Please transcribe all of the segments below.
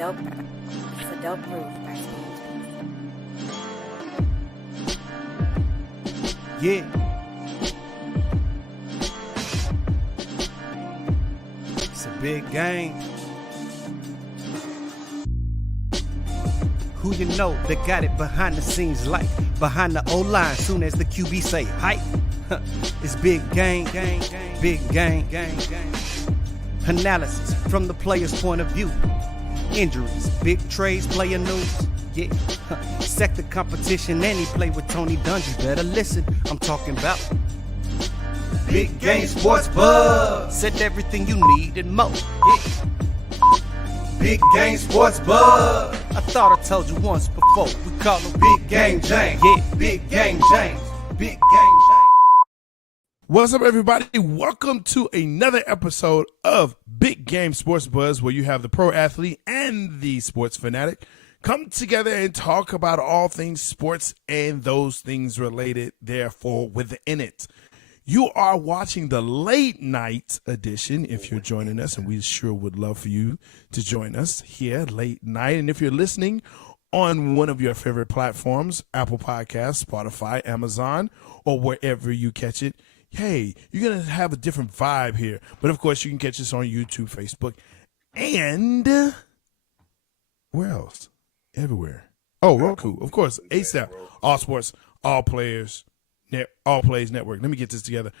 dope groove by Yeah. It's a big game. Who you know that got it behind the scenes like behind the O-line soon as the QB say hype. It's big game, big game. Analysis from the player's point of view. Injuries, big trades, player news. Yeah, sector competition, and he play with Tony Dungy. Better listen, I'm talking about Big Game Sports Buzz. Said everything you need and more. Yeah. Big Game Sports Buzz. I thought I told you once before. We call him Big Game James. Yeah, Big Game James. Big Game James. What's up, everybody? Welcome to another episode of Big Game Sports Buzz, where you have the pro athlete and the sports fanatic come together and talk about all things sports and those things related, therefore, within it. You are watching the late night edition if you're joining us, and we sure would love for you to join us here late night. And if you're listening on one of your favorite platforms, Apple Podcasts, Spotify, Amazon, or wherever you catch it, hey, you're going to have a different vibe here. But, of course, you can catch us on YouTube, Facebook, and where else? Everywhere. Oh, Roku. Of course, ASAP. All Sports, All Players, All Plays Network. Let me get this together.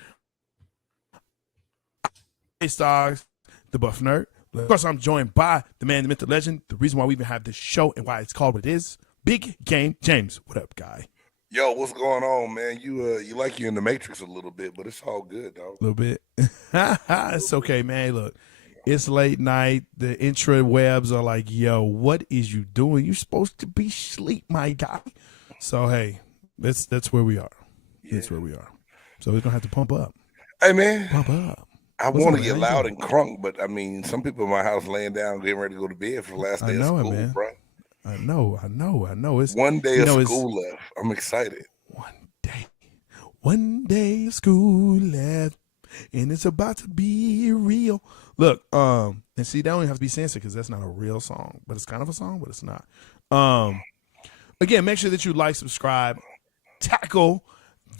J-Stogs, the Buff Nerd. Of course, I'm joined by the man, the myth, the legend. The reason why we even have this show and why it's called what it is, Big Game James. What up, guy? Yo, what's going on, man? You like you're in the Matrix a little bit, but it's all good, dog. A little bit. It's okay, man. Look, it's late night. The intrawebs are like, yo, what is you doing? You're supposed to be asleep, my guy. So, hey, that's where we are. Yeah. That's where we are. So we're going to have to pump up. Hey, man. Pump up. I want to get loud and crunk, but, I mean, some people in my house laying down, getting ready to go to bed for the last day of school, man. bro. I know. It's one day of school left. I'm excited. One day of school left, and it's about to be real. Look, and see, that don't even have to be censored because that's not a real song, but it's kind of a song, but it's not. Again, make sure that you like, subscribe, tackle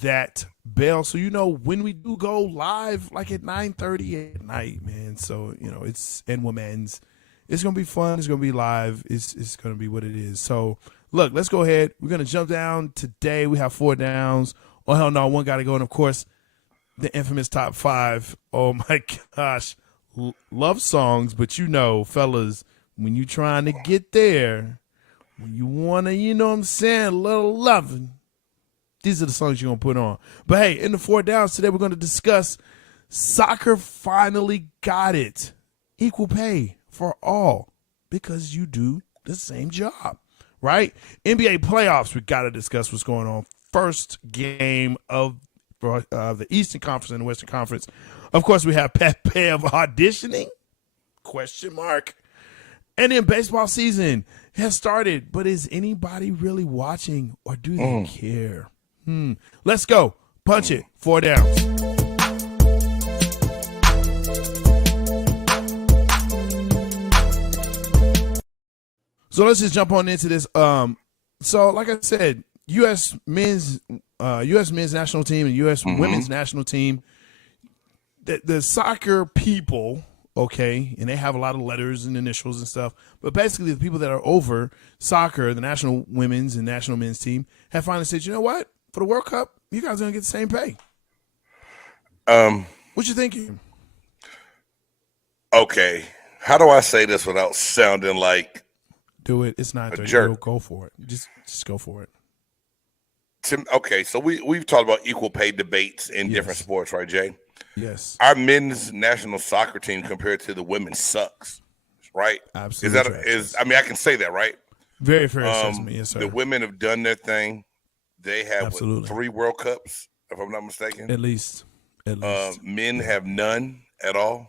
that bell so you know when we do go live, like at 9:30 at night, man. So it's and women's. It's going to be fun. It's going to be live. It's going to be what it is. So, look, let's go ahead. We're going to jump down today. We have 4 downs. Oh, hell no, one got to go. And, of course, the infamous top 5. Oh, my gosh. Love songs. But, fellas, when you trying to get there, when you want to, you know what I'm saying, a little loving, these are the songs you're going to put on. But, hey, in the 4 downs today, we're going to discuss soccer finally got it. Equal pay for all, because you do the same job, right? NBA playoffs, we got to discuss what's going on. First game of the Eastern Conference and the Western Conference. Of course, we have Pepe of auditioning, ? And then baseball season has started, but is anybody really watching, or do they care? Let's go. Punch it. 4 downs. So let's just jump on into this. So like I said, U.S. men's national team and U.S. women's national team, the soccer people, okay, and they have a lot of letters and initials and stuff, but basically the people that are over soccer, the national women's and national men's team, have finally said, you know what? For the World Cup, you guys are going to get the same pay. What you thinking? Okay. How do I say this without sounding like do it. It's not a jerk. Go for it. Just go for it. Okay, so we've talked about equal pay debates in different sports, right, Jay? Yes. Our men's national soccer team compared to the women sucks, right? Absolutely. I can say that, right? Very fair assessment, yes, sir. The women have done their thing. They have 3 World Cups, if I'm not mistaken. At least. Men have none at all.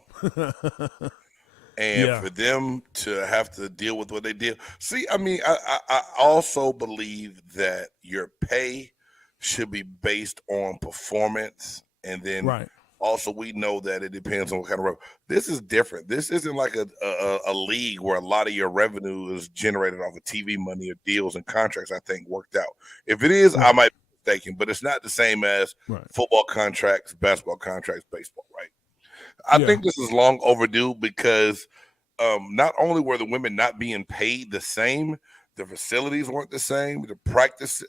And for them to have to deal with what they did. See, I also believe that your pay should be based on performance and then Also, we know that it depends on what kind of revenue. This is different. This isn't like a league where a lot of your revenue is generated off of TV money or deals and contracts, I think, worked out. If it is, I might be mistaken, but it's not the same as football contracts, basketball contracts, baseball, right? I think this is long overdue because not only were the women not being paid the same, the facilities weren't the same, the practice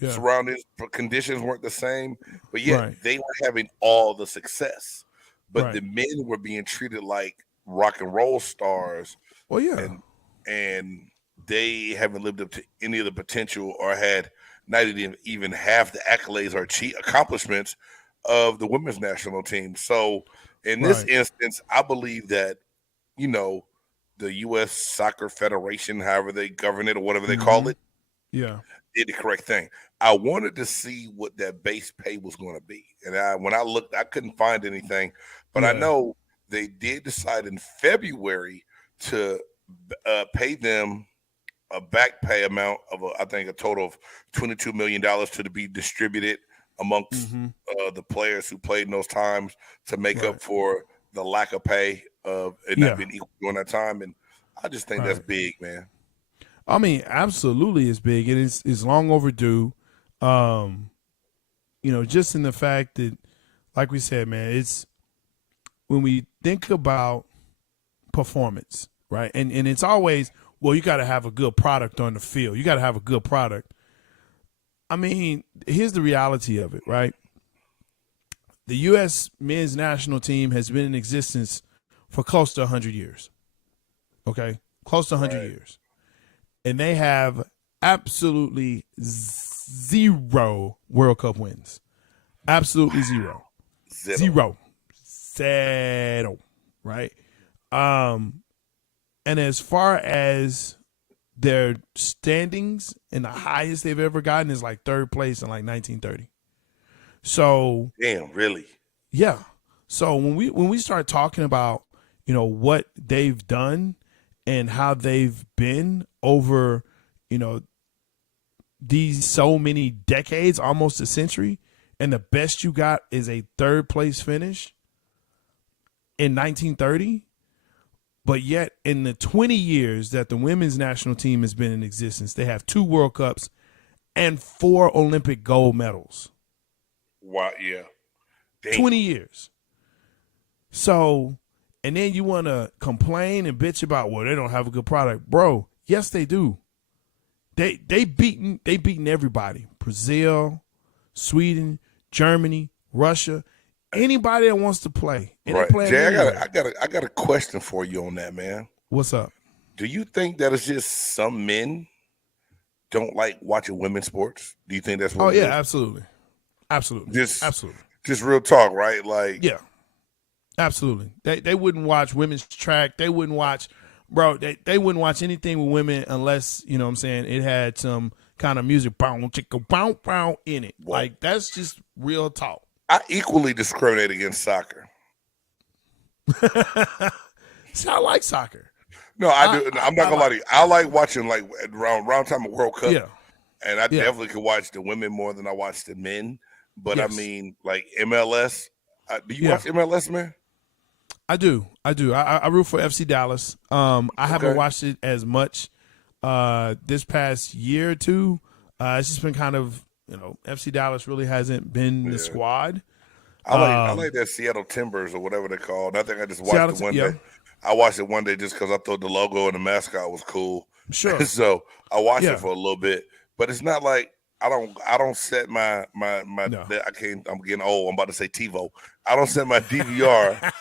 surroundings, conditions weren't the same, but yet they were having all the success. But the men were being treated like rock and roll stars. Well, yeah. And they haven't lived up to any of the potential or had not even half the accolades or accomplishments of the women's national team. So in this instance, I believe that, the U.S. Soccer Federation, however they govern it or whatever they call it, did the correct thing. I wanted to see what that base pay was going to be. And when I looked, I couldn't find anything. But I know they did decide in February to pay them a back pay amount of, I think, a total of $22 million to be distributed amongst the players who played in those times to make up for the lack of pay of it not being equal during that time. And I just think that's big, man. I mean, absolutely it's big. It is long overdue. Just in the fact that, like we said, man, it's when we think about performance, right? And it's always, well, you got to have a good product on the field. You got to have a good product. I mean, here's the reality of it, right? The U.S. men's national team has been in existence for close to 100 years. Okay? Close to 100 years. And they have absolutely zero World Cup wins. Absolutely zero. Zero. Right? And as far as their standings, and the highest they've ever gotten is like third place in like 1930. So damn, really? Yeah. So when we start talking about, what they've done and how they've been over, these so many decades, almost a century, and the best you got is a third place finish in 1930. But yet in the 20 years that the women's national team has been in existence, they have 2 World Cups and 4 Olympic gold medals. Wow, yeah. Damn. 20 years. So, and then you want to complain and bitch about, well, they don't have a good product. Bro, yes, they do. They beaten everybody. Brazil, Sweden, Germany, Russia, anybody that wants to play. Right. Jay, I got a question for you on that, man. What's up? Do you think that it's just some men don't like watching women's sports? Do you think that's what it is? Absolutely. Absolutely. Absolutely. Just real talk, right? Like, yeah. Absolutely. They wouldn't watch women's track. They wouldn't watch, bro, they wouldn't watch anything with women unless, you know what I'm saying, it had some kind of music bow, chicka, bow, bow in it. What? Like, that's just real talk. I equally discriminate against soccer. See, I like soccer. No, I do. I'm not gonna lie to you. I like watching like around time of World Cup. Yeah. And I definitely could watch the women more than I watch the men. But I mean, like MLS. Do you watch MLS, man? I do. I root for FC Dallas. I haven't watched it as much this past year or two. It's just been kind of, FC Dallas really hasn't been the squad. I like that Seattle Timbers or whatever they're called. I think I just watched it one day. I watched it one day just because I thought the logo and the mascot was cool. Sure. So I watched it for a little bit. But it's not like I don't set my no. I'm getting old. I'm about to say TiVo. I don't set my DVR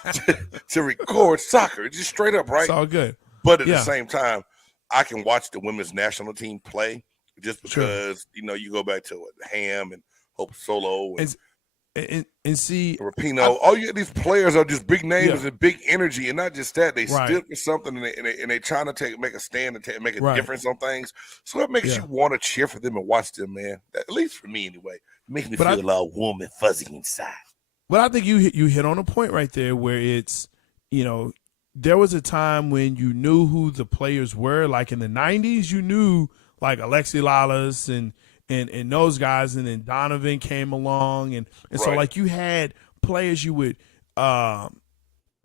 to record soccer. It's just straight up, right? It's all good. But at the same time, I can watch the women's national team play just because you go back to Ham and Hope Solo and see Rapinoe. These players are just big names and big energy, and not just that. They stood for something, and they trying to make a stand and make a difference on things. So it makes you want to cheer for them and watch them, man. At least for me, anyway. It makes me feel all warm and fuzzy inside. But I think you hit on a point right there where it's there was a time when you knew who the players were. Like in the 90s, you knew like Alexi Lalas and those guys, and then Donovan came along, and so like you had players you would Freddie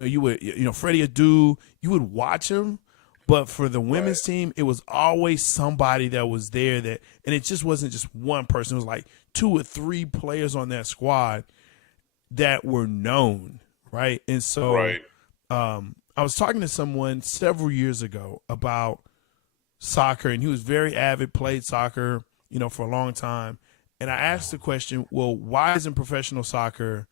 Adu, you would watch him, but for the women's team, it was always somebody that was there and it just wasn't just one person. It was like 2 or 3 players on that squad that were known, right? And so I was talking to someone several years ago about soccer, and he was very avid, played soccer, for a long time. And I asked the question, well, why isn't professional soccer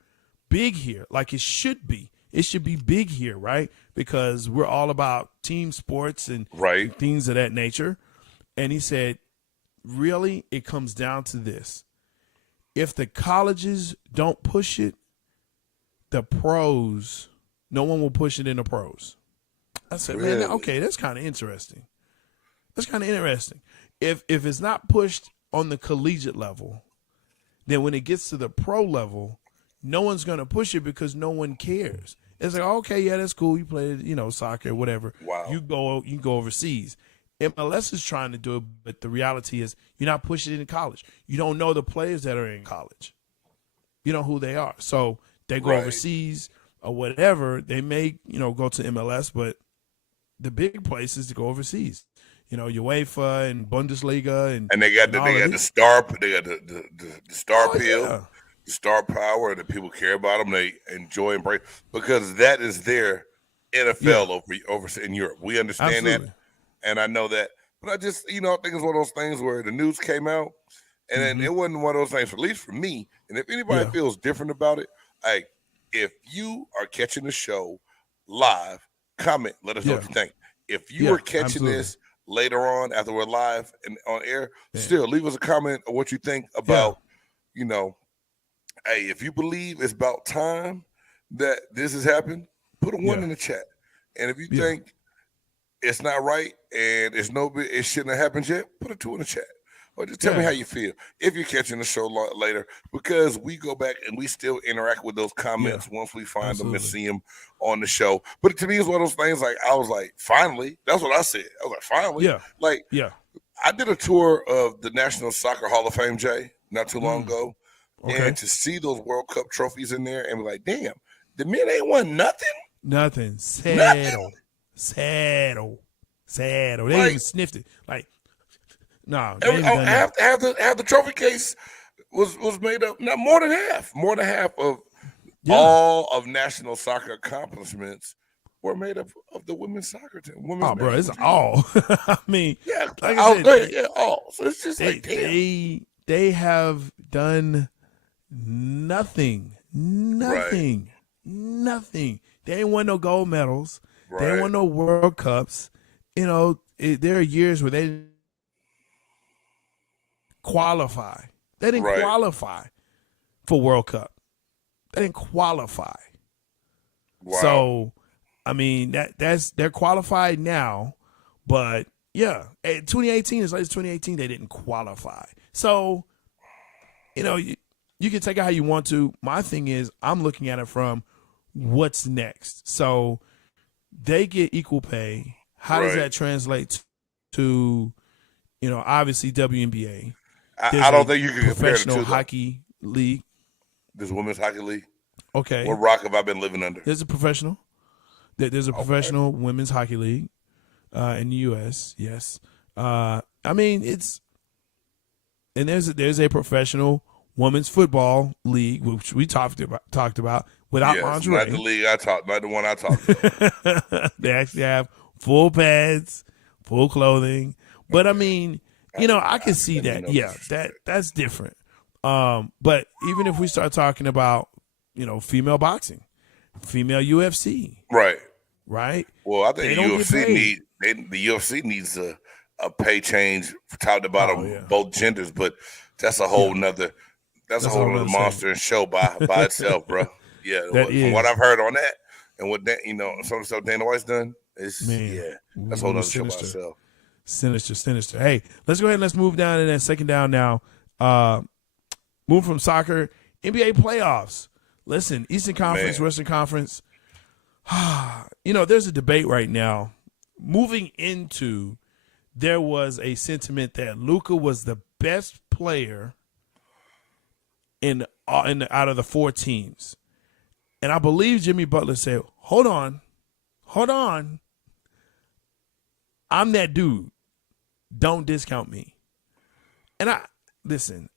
big here? Like it should be. It should be big here, right? Because we're all about team sports and things of that nature. And he said, really, it comes down to this. If the colleges don't push it, the pros, no one will push it in the pros. I said, man, okay, that's kind of interesting. If it's not pushed on the collegiate level, then when it gets to the pro level, no one's going to push it because no one cares. It's like, okay, yeah, that's cool. You played, soccer, whatever. Wow. You can go overseas. MLS is trying to do it, but the reality is you're not pushing it in college. You don't know the players that are in college. You know who they are. So they go overseas or whatever. They may, go to MLS, but the big places to go overseas. UEFA and Bundesliga and they got the star appeal, the star power that people care about them. They enjoy and embrace because that is their NFL over in Europe. We understand that, and I know that. But I just I think it's one of those things where the news came out, and then it wasn't one of those things. At least for me, and if anybody feels different about it, if you are catching the show live, comment. Let us know what you think. If you are catching this later on after we're live and on air, still leave us a comment of what you think about, if you believe it's about time that this has happened, put a 1 in the chat. And if you think it's not right and it shouldn't have happened yet, put a 2 in the chat. Or just tell me how you feel if you're catching the show later, because we go back and we still interact with those comments once we find them and see them on the show. But to me, it's one of those things I was like, finally. That's what I said. I was like, finally. I did a tour of the National Soccer Hall of Fame, Jay, not too long ago. Okay. And to see those World Cup trophies in there and be like, damn, the men ain't won nothing? Nothing. Saddle. They ain't even sniffed it. Like, no, half the trophy case was made up. Not more than half of all of national soccer accomplishments were made up of the women's soccer team. Bro, it's all. I mean, like I said, all. So it's just they have done nothing. They ain't won no gold medals. They ain't won no World Cups. There are years where they qualify. They didn't qualify for World Cup. They didn't qualify. Wow. So, I mean, they're qualified now, but 2018 as late as 2018 they didn't qualify. So, you can take it how you want to. My thing is, I'm looking at it from what's next. So, they get equal pay. How does that translate to, obviously WNBA? I don't think you can compare the professional two. Hockey league. This women's hockey league. Okay. What rock have I been living under? There's a professional. There's a professional women's hockey league in the U.S. Yes. I mean, there's a professional women's football league, which we talked about without lingerie. Not the league not the one I talked about. They actually have full pads, full clothing. But I mean, I can see that. Yeah, that's different. But even if we start talking about, female boxing, female UFC, right? Well, I think the UFC needs a pay change top to bottom, both genders. But that's a whole nother. That's a whole other monster and show by itself, bro. Yeah, from what I've heard on that, and what some of the stuff Dana White's done, that's a whole other show by itself. Sinister. Hey, let's go ahead and let's move down to that second down now. Move from soccer, NBA playoffs. Listen, Eastern Conference, Western Conference. There's a debate right now. Moving into, there was a sentiment that Luka was the best player out of the 4 teams. And I believe Jimmy Butler said, hold on. I'm that dude. Don't discount me. And listen,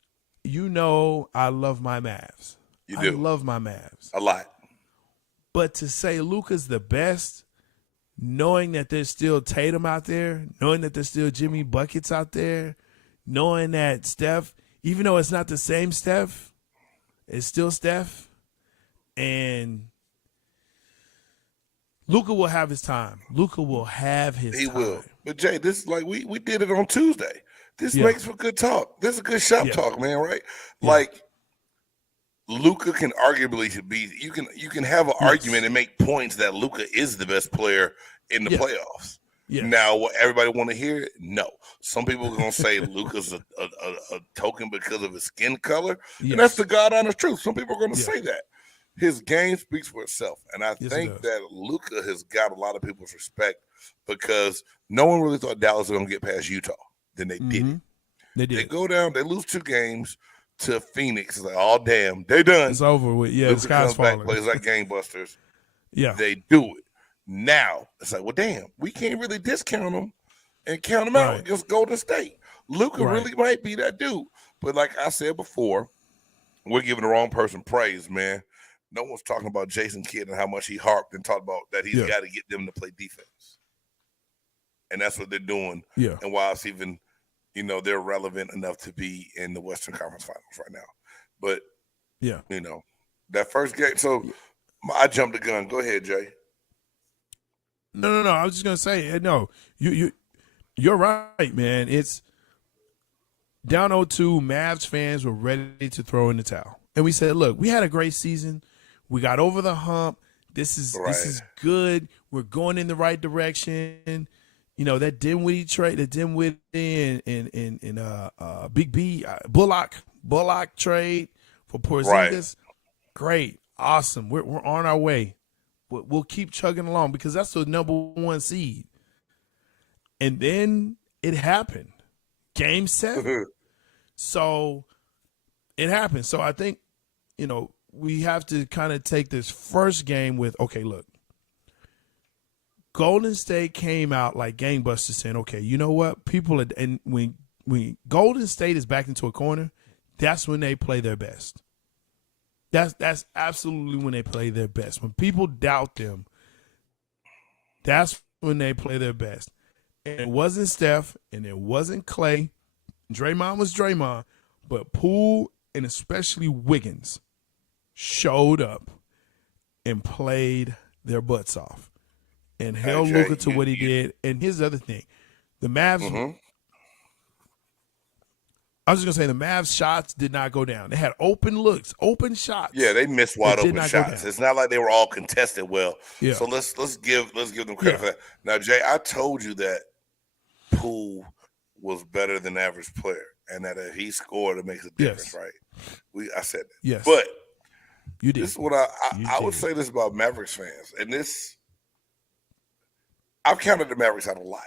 I love my Mavs. You I do. love my Mavs. A lot. But to say Luka's the best, knowing that there's still Tatum out there, knowing that there's still Jimmy Buckets out there, knowing that Steph, even though it's not the same Steph, it's still Steph. And Luka will have his time. Luka will have his time. He will. But Jay, this is like we did it on Tuesday. This makes for good talk. This is good shop talk, man, right? Yeah. Like Luka can arguably be you can have an argument and make points that Luka is the best player in the playoffs. Yeah. Now, what everybody want to hear? No. Some people are gonna say Luka's a token because of his skin color, and that's the God honest truth. Some people are gonna say that. His game speaks for itself, and I think that Luka has got a lot of people's respect because no one really thought Dallas was gonna get past Utah. Then they did. They did. They go down. They lose 2 games to Phoenix. It's like, oh damn, they done. It's over with. Yeah, Luka the sky's falling. Plays like gangbusters. Yeah, they do it. Now it's like, well, damn, we can't really discount them and count them out against Golden State. Luka really might be that dude, but like I said before, we're giving the wrong person praise, man. No one's talking about Jason Kidd and how much he harped and talked about that he's got to get them to play defense, and that's what they're doing. Yeah, and why it's even, they're relevant enough to be in the Western Conference Finals right now. But that first game. So I jumped the gun. Go ahead, Jay. No. I was just gonna say, no, you're right, man. It's down 0-2. Mavs fans were ready to throw in the towel, and we said, look, we had a great season. We got over the hump. This is good. We're going in the right direction. That Dinwiddie trade, the Dinwiddie and Big B Bullock trade for Porzingis, great, awesome. We're on our way. We'll keep chugging along because that's the number 1 seed. And then it happened, Game 7. So it happened. So I think we have to kind of take this first game with, okay, look, Golden State came out like gangbusters saying, okay, you know what? People are, and when Golden State is backed into a corner, that's when they play their best. That's absolutely when they play their best. When people doubt them, that's when they play their best. And it wasn't Steph, and it wasn't Clay. Draymond was Draymond, but Poole and especially Wiggins showed up and played their butts off and held Luka to what he did. And here's the other thing. The Mavs, I was just going to say the Mavs shots did not go down. They had open looks, open shots. Yeah, they missed wide open shots. It's not like they were all contested well. Yeah. So let's give them credit for that. Now, Jay, I told you that Poole was better than average player and that if he scored, it makes a difference, right? I said that. Yes. But you did. This is what I would say this about Mavericks fans. And I've counted the Mavericks out a lot.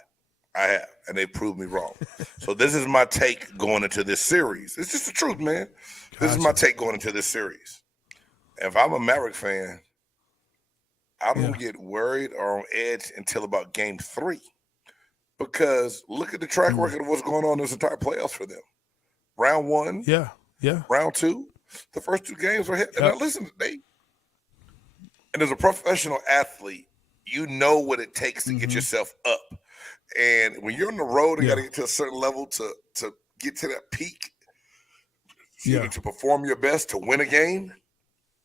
I have, and they proved me wrong. So this is my take going into this series. It's just the truth, man. This is my take going into this series. If I'm a Maverick fan, I don't get worried or on edge until about Game 3. Because look at the track record of what's going on in this entire playoffs for them. Round 1. Yeah. Round 2. The first 2 games were hit. And now listen, and as a professional athlete, you know what it takes to get yourself up. And when you're on the road, you got to get to a certain level to get to that peak, to perform your best, to win a game.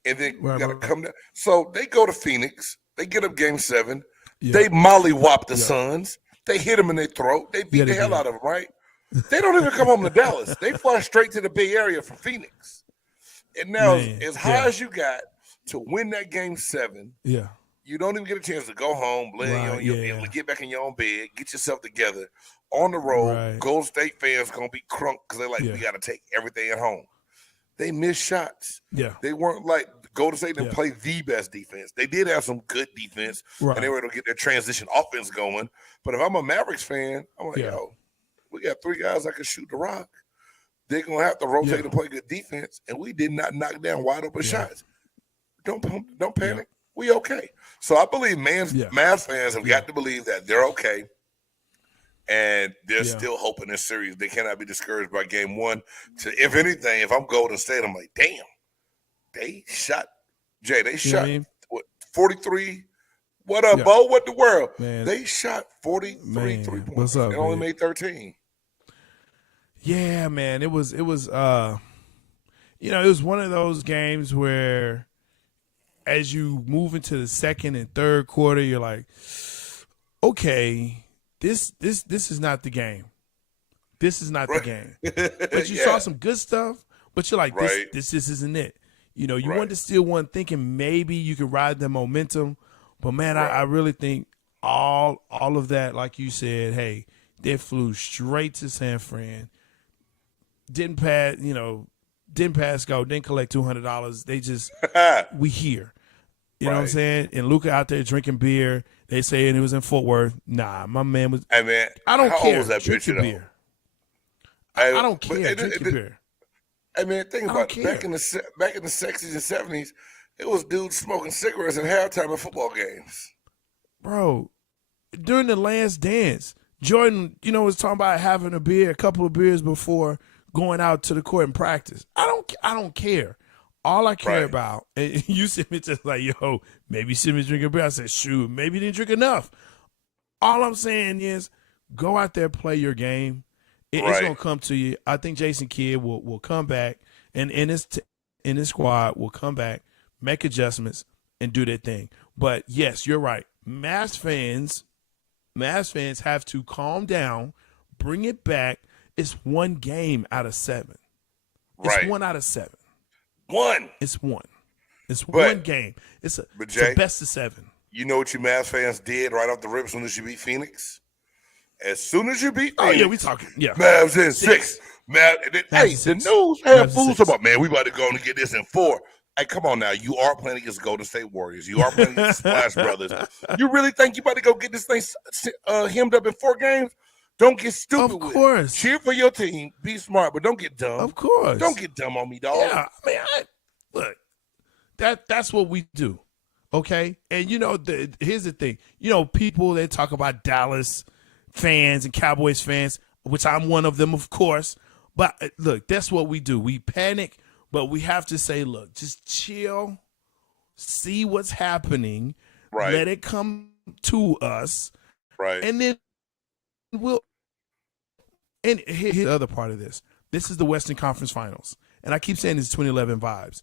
And then you got to come down. So they go to Phoenix. They get up Game 7. Yeah. They mollywop the Suns. They hit them in their throat. They beat the hell out of them, right? They don't even come home to Dallas. They fly straight to the Bay Area from Phoenix. And now, as high as you got to win that Game 7, you don't even get a chance to go home, get back in your own bed, get yourself together. On the road, Golden State fans going to be crunk because they're like, we got to take everything at home. They missed shots. Yeah. They weren't like Golden State didn't play the best defense. They did have some good defense, and they were able to get their transition offense going. But if I'm a Mavericks fan, I'm like, we got 3 guys that can shoot the rock. They're going to have to rotate and play good defense, and we did not knock down wide open shots. Don't panic. We okay. So I believe Mavs fans have got to believe that they're okay. And they're still hoping this series. They cannot be discouraged by game one. If anything, if I'm Golden State, I'm like, damn, they shot 43. What up, Bo? What the world? Man, they shot 43 3-pointers. What's up? They only made 13. Yeah, man. It was it was one of those games where as you move into the second and third quarter, you're like, okay, this is not the game. This is not the game. But you saw some good stuff, but you're like, this isn't it. You want to steal one thinking maybe you could ride the momentum. But man, I really think all of that, like you said, hey, they flew straight to San Fran. Didn't pass go, didn't collect $200. They just we here. You know what I'm saying? And Luka out there drinking beer. They saying it was in Fort Worth. Nah, my man was. Hey man, I don't how care. Old was that Drink your beer. I don't care. Drink your beer. Hey man, think about it. Back in the 60s and 70s, it was dudes smoking cigarettes at halftime of football games. Bro, during the Last Dance, Jordan, was talking about having a couple of beers before going out to the court and practice. I don't care. All I care about, and you sent me just like, yo, maybe Simmons drinking beer. I said, shoot, maybe he didn't drink enough. All I'm saying is go out there, play your game. It's going to come to you. I think Jason Kidd will come back, and in his squad will come back, make adjustments, and do their thing. But, yes, you're right. Mavs fans have to calm down, bring it back. It's one game out of 7. It's 1 out of 7. It's one. It's one game. It's a best of 7. You know what you Mavs fans did right off the rip as soon as you beat Phoenix? As soon as you beat Phoenix. Oh, yeah, we talking. Yeah. Mavs in 6. The news had fools about, man, we about to go and get this in 4. Hey, come on now. You are playing against Golden State Warriors. You are playing against the Splash Brothers. You really think you about to go get this thing hemmed up in 4 games? Don't get stupid with it. Of course. Cheer for your team. Be smart, but don't get dumb. Of course. Don't get dumb on me, dog. Yeah, I mean, look, that's what we do, okay? And, here's the thing. People, they talk about Dallas fans and Cowboys fans, which I'm one of them, of course. But, look, that's what we do. We panic, but we have to say, look, just chill, see what's happening, let it come to us, and then and here's the other part of this. This is the Western Conference Finals. And I keep saying it's 2011 vibes.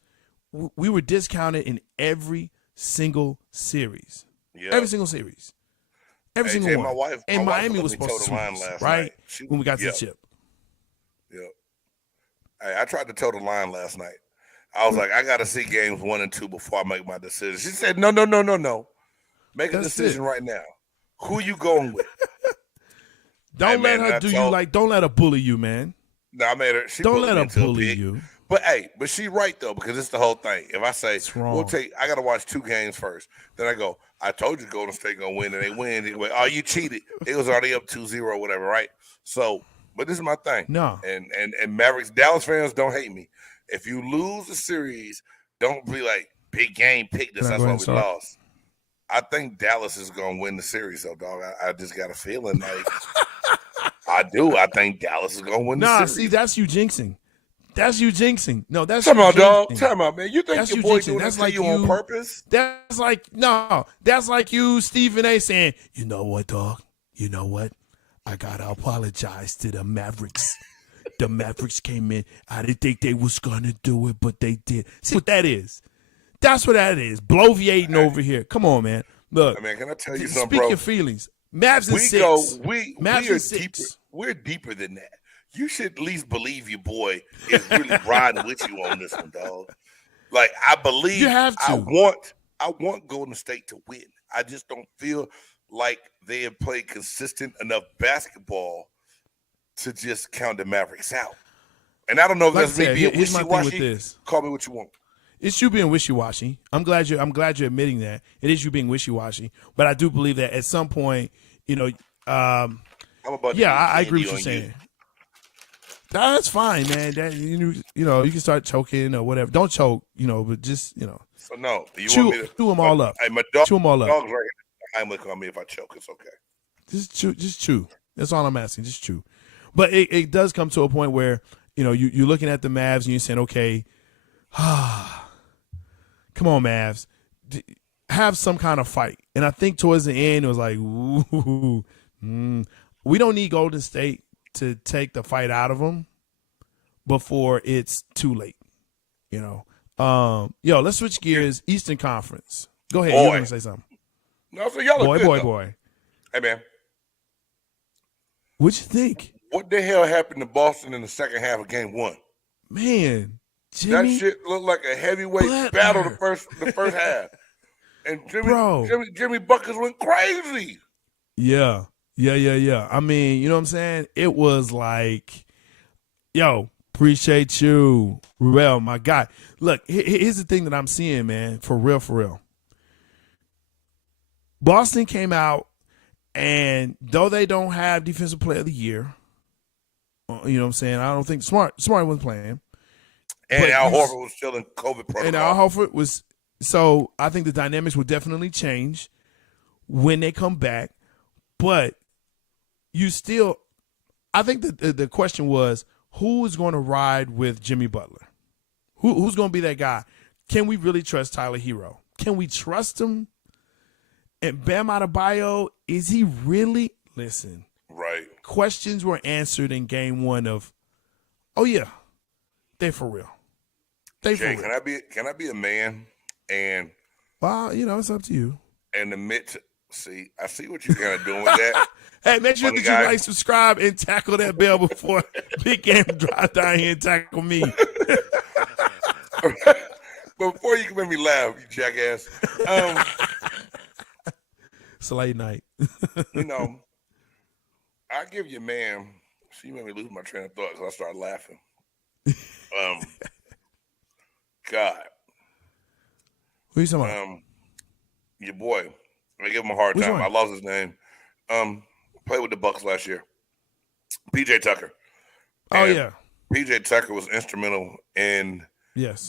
We were discounted in every single series. Yep. Every single series. Every single one. And Miami was supposed to lose, right? When we got to the chip. Yep. Hey, I tried to toe the line last night. I was like, I got to see games 1 and 2 before I make my decision. She said, no. Make a decision right now. Who you going with? Don't let her don't let her bully you, man. No, I made her. Don't let her bully you. But she right though, because it's the whole thing. If I say I gotta watch 2 games first, then I go, I told you Golden State gonna win, and they win. They go, oh, you cheated. It was already up 2-0 or whatever, right? So, but this is my thing. No. And Mavericks, Dallas fans don't hate me. If you lose the series, don't be like, big game, pick this. That's why we lost. I think Dallas is gonna win the series, though, dog. I just got a feeling like I do. I think Dallas is gonna win the series. See, that's you jinxing. That's you jinxing. No, that's Time out, dog. Time out, man. You think that's your boy doing that to you on purpose? That's like you, Stephen A. saying, you know what, dog? You know what? I gotta apologize to the Mavericks. The Mavericks came in. I didn't think they was gonna do it, but they did. See what that is? That's what that is. Bloviating over here. Come on, man. Look, man, can I tell you something, bro? Speak your feelings. Mavs in 6. We are deeper. We're deeper than that. You should at least believe your boy is really riding with you on this one, dog. Like, I believe you have to. I want Golden State to win. I just don't feel like they have played consistent enough basketball to just count the Mavericks out. And I don't know if that's me being wishy-washy. Call me what you want. It's you being wishy-washy. I'm glad you're admitting that. It is you being wishy-washy. But I do believe that at some point, I agree with you saying. That's fine, man. That you know, you can start choking or whatever. Don't choke, but just So no, you chew want me to chew them all up. Hey, my dog, Chew them all up. dog's right here. Heimlich on me if I choke. It's okay. Just chew. That's all I'm asking. Just chew. But it does come to a point where you're looking at the Mavs and you're saying, okay, come on, Mavs, have some kind of fight. And I think towards the end it was like, ooh, we don't need Golden State to take the fight out of them before it's too late. Let's switch gears. Eastern Conference. Go ahead. You want to say something? No, so y'all look good, boy. Hey, man. What'd you think? What the hell happened to Boston in the second half of Game 1? Man, Jimmy, that shit looked like a heavyweight Butler. battle the first half. And Jimmy Buckets went crazy. Yeah. I mean, you know what I'm saying? It was like, yo, appreciate you, Ruel, my guy. Look, here's the thing that I'm seeing, man, for real. Boston came out, and though they don't have Defensive Player of the Year, you know what I'm saying? I don't think Smart wasn't playing. And Al Horford was still in COVID protocol. And Al Horford was – so I think the dynamics will definitely change when they come back. But you still – I think the question was, who is going to ride with Jimmy Butler? Who's going to be that guy? Can we really trust Tyler Hero? Can we trust him? And Bam Adebayo, is he really – listen. Right. Questions were answered in Game 1 of, oh, yeah, they for real. Jay, can I be a man and well, it's up to you. And admit to, see, I see what you're kind of doing with that. Hey, make sure Funny that you guy. like, subscribe, and tackle that bell before Big Game drive down here and tackle me. But before you can make me laugh, you jackass. It's a late night. I give you, man. See, you made me lose my train of thought because I started laughing. God. Who you talking about? Your boy. I give him a hard Which time. one? I lost his name. Played with the Bucks last year. PJ Tucker. Oh, And yeah. PJ Tucker was instrumental in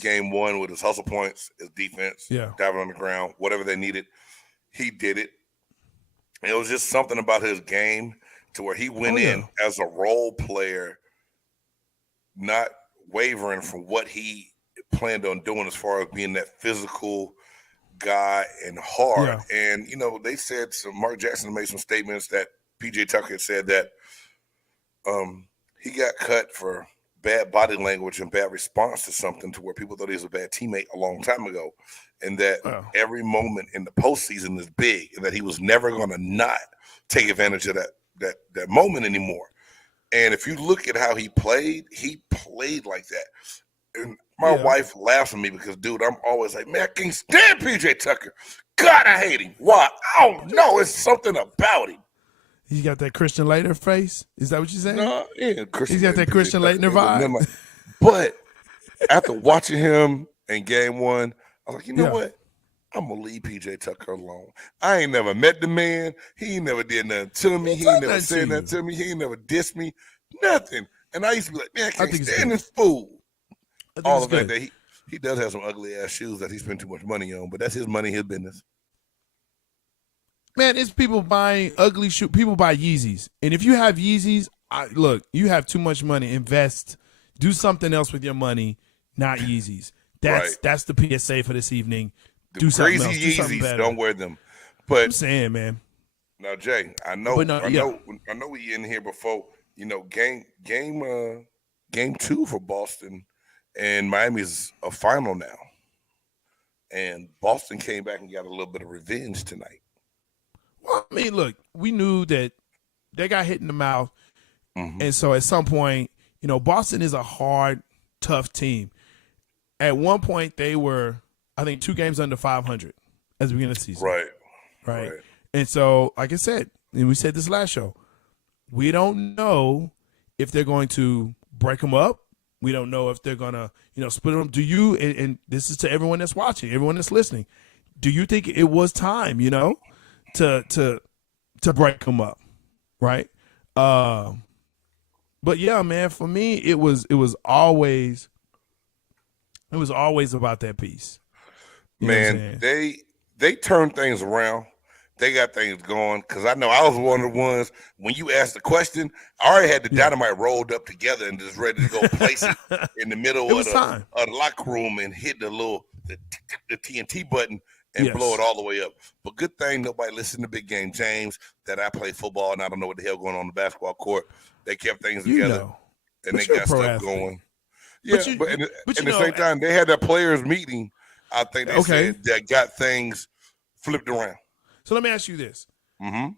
Game 1 with his hustle points, his defense, diving on the ground, whatever they needed. He did it. It was just something about his game to where he went in as a role player, not wavering from what he planned on doing as far as being that physical guy and hard. Yeah. And, they said Mark Jackson made some statements that PJ Tucker had said that he got cut for bad body language and bad response to something to where people thought he was a bad teammate a long time ago. And that every moment in the postseason is big and that he was never going to not take advantage of that moment anymore. And if you look at how he played like that. And my wife laughs at me because, dude, I'm always like, man, I can't stand PJ Tucker. God, I hate him. Why? I don't know. It's something about him. He got that Christian Laettner face? Is that what you saying? No, He's got that Christian Laettner vibe. But after watching him in Game 1, I was like, you know what? I'm going to leave PJ Tucker alone. I ain't never met the man. He ain't never did nothing to me. He ain't never said nothing to me. He ain't never dissed me. Nothing. And I used to be like, man, I can't stand this fool. All the fact that he does have some ugly-ass shoes that he spent too much money on, but that's his money, his business. Man, it's people buying ugly shoes. People buy Yeezys. And if you have Yeezys, look, you have too much money. Invest. Do something else with your money, not Yeezys. That's the PSA for this evening. Do something else. Do something Yeezys, better. don't wear them. But I'm saying, man. Now, Jay, I know we in here before. Game 2 for Boston and Miami's a final now. And Boston came back and got a little bit of revenge tonight. Well, I mean, look, we knew that they got hit in the mouth. Mm-hmm. And so at some point, Boston is a hard, tough team. At one point, they were, I think, 2 games under 500 at the beginning of the season. Right. And so, like I said, and we said this last show, we don't know if they're going to break them up. We don't know if they're going to, split them. Do you, and this is to everyone that's watching, everyone that's listening, do you think it was time, to break them up, right? But yeah, man, for me, it was always about that piece. You know what I'm Man, saying? they turned things around. They got things going because I know I was one of the ones when you asked the question, I already had the dynamite rolled up together and just ready to go place it in the middle It of was time. the locker room and hit the TNT button and blow Yes. it all the way up. But good thing nobody listened to Big Game James that I play football and I don't know what the hell going on the basketball court. They kept things together and But they you're a got pro stuff athlete. going. Yeah, but at the same time, they had that players meeting. I think they said that got things flipped around. So let me ask you this: in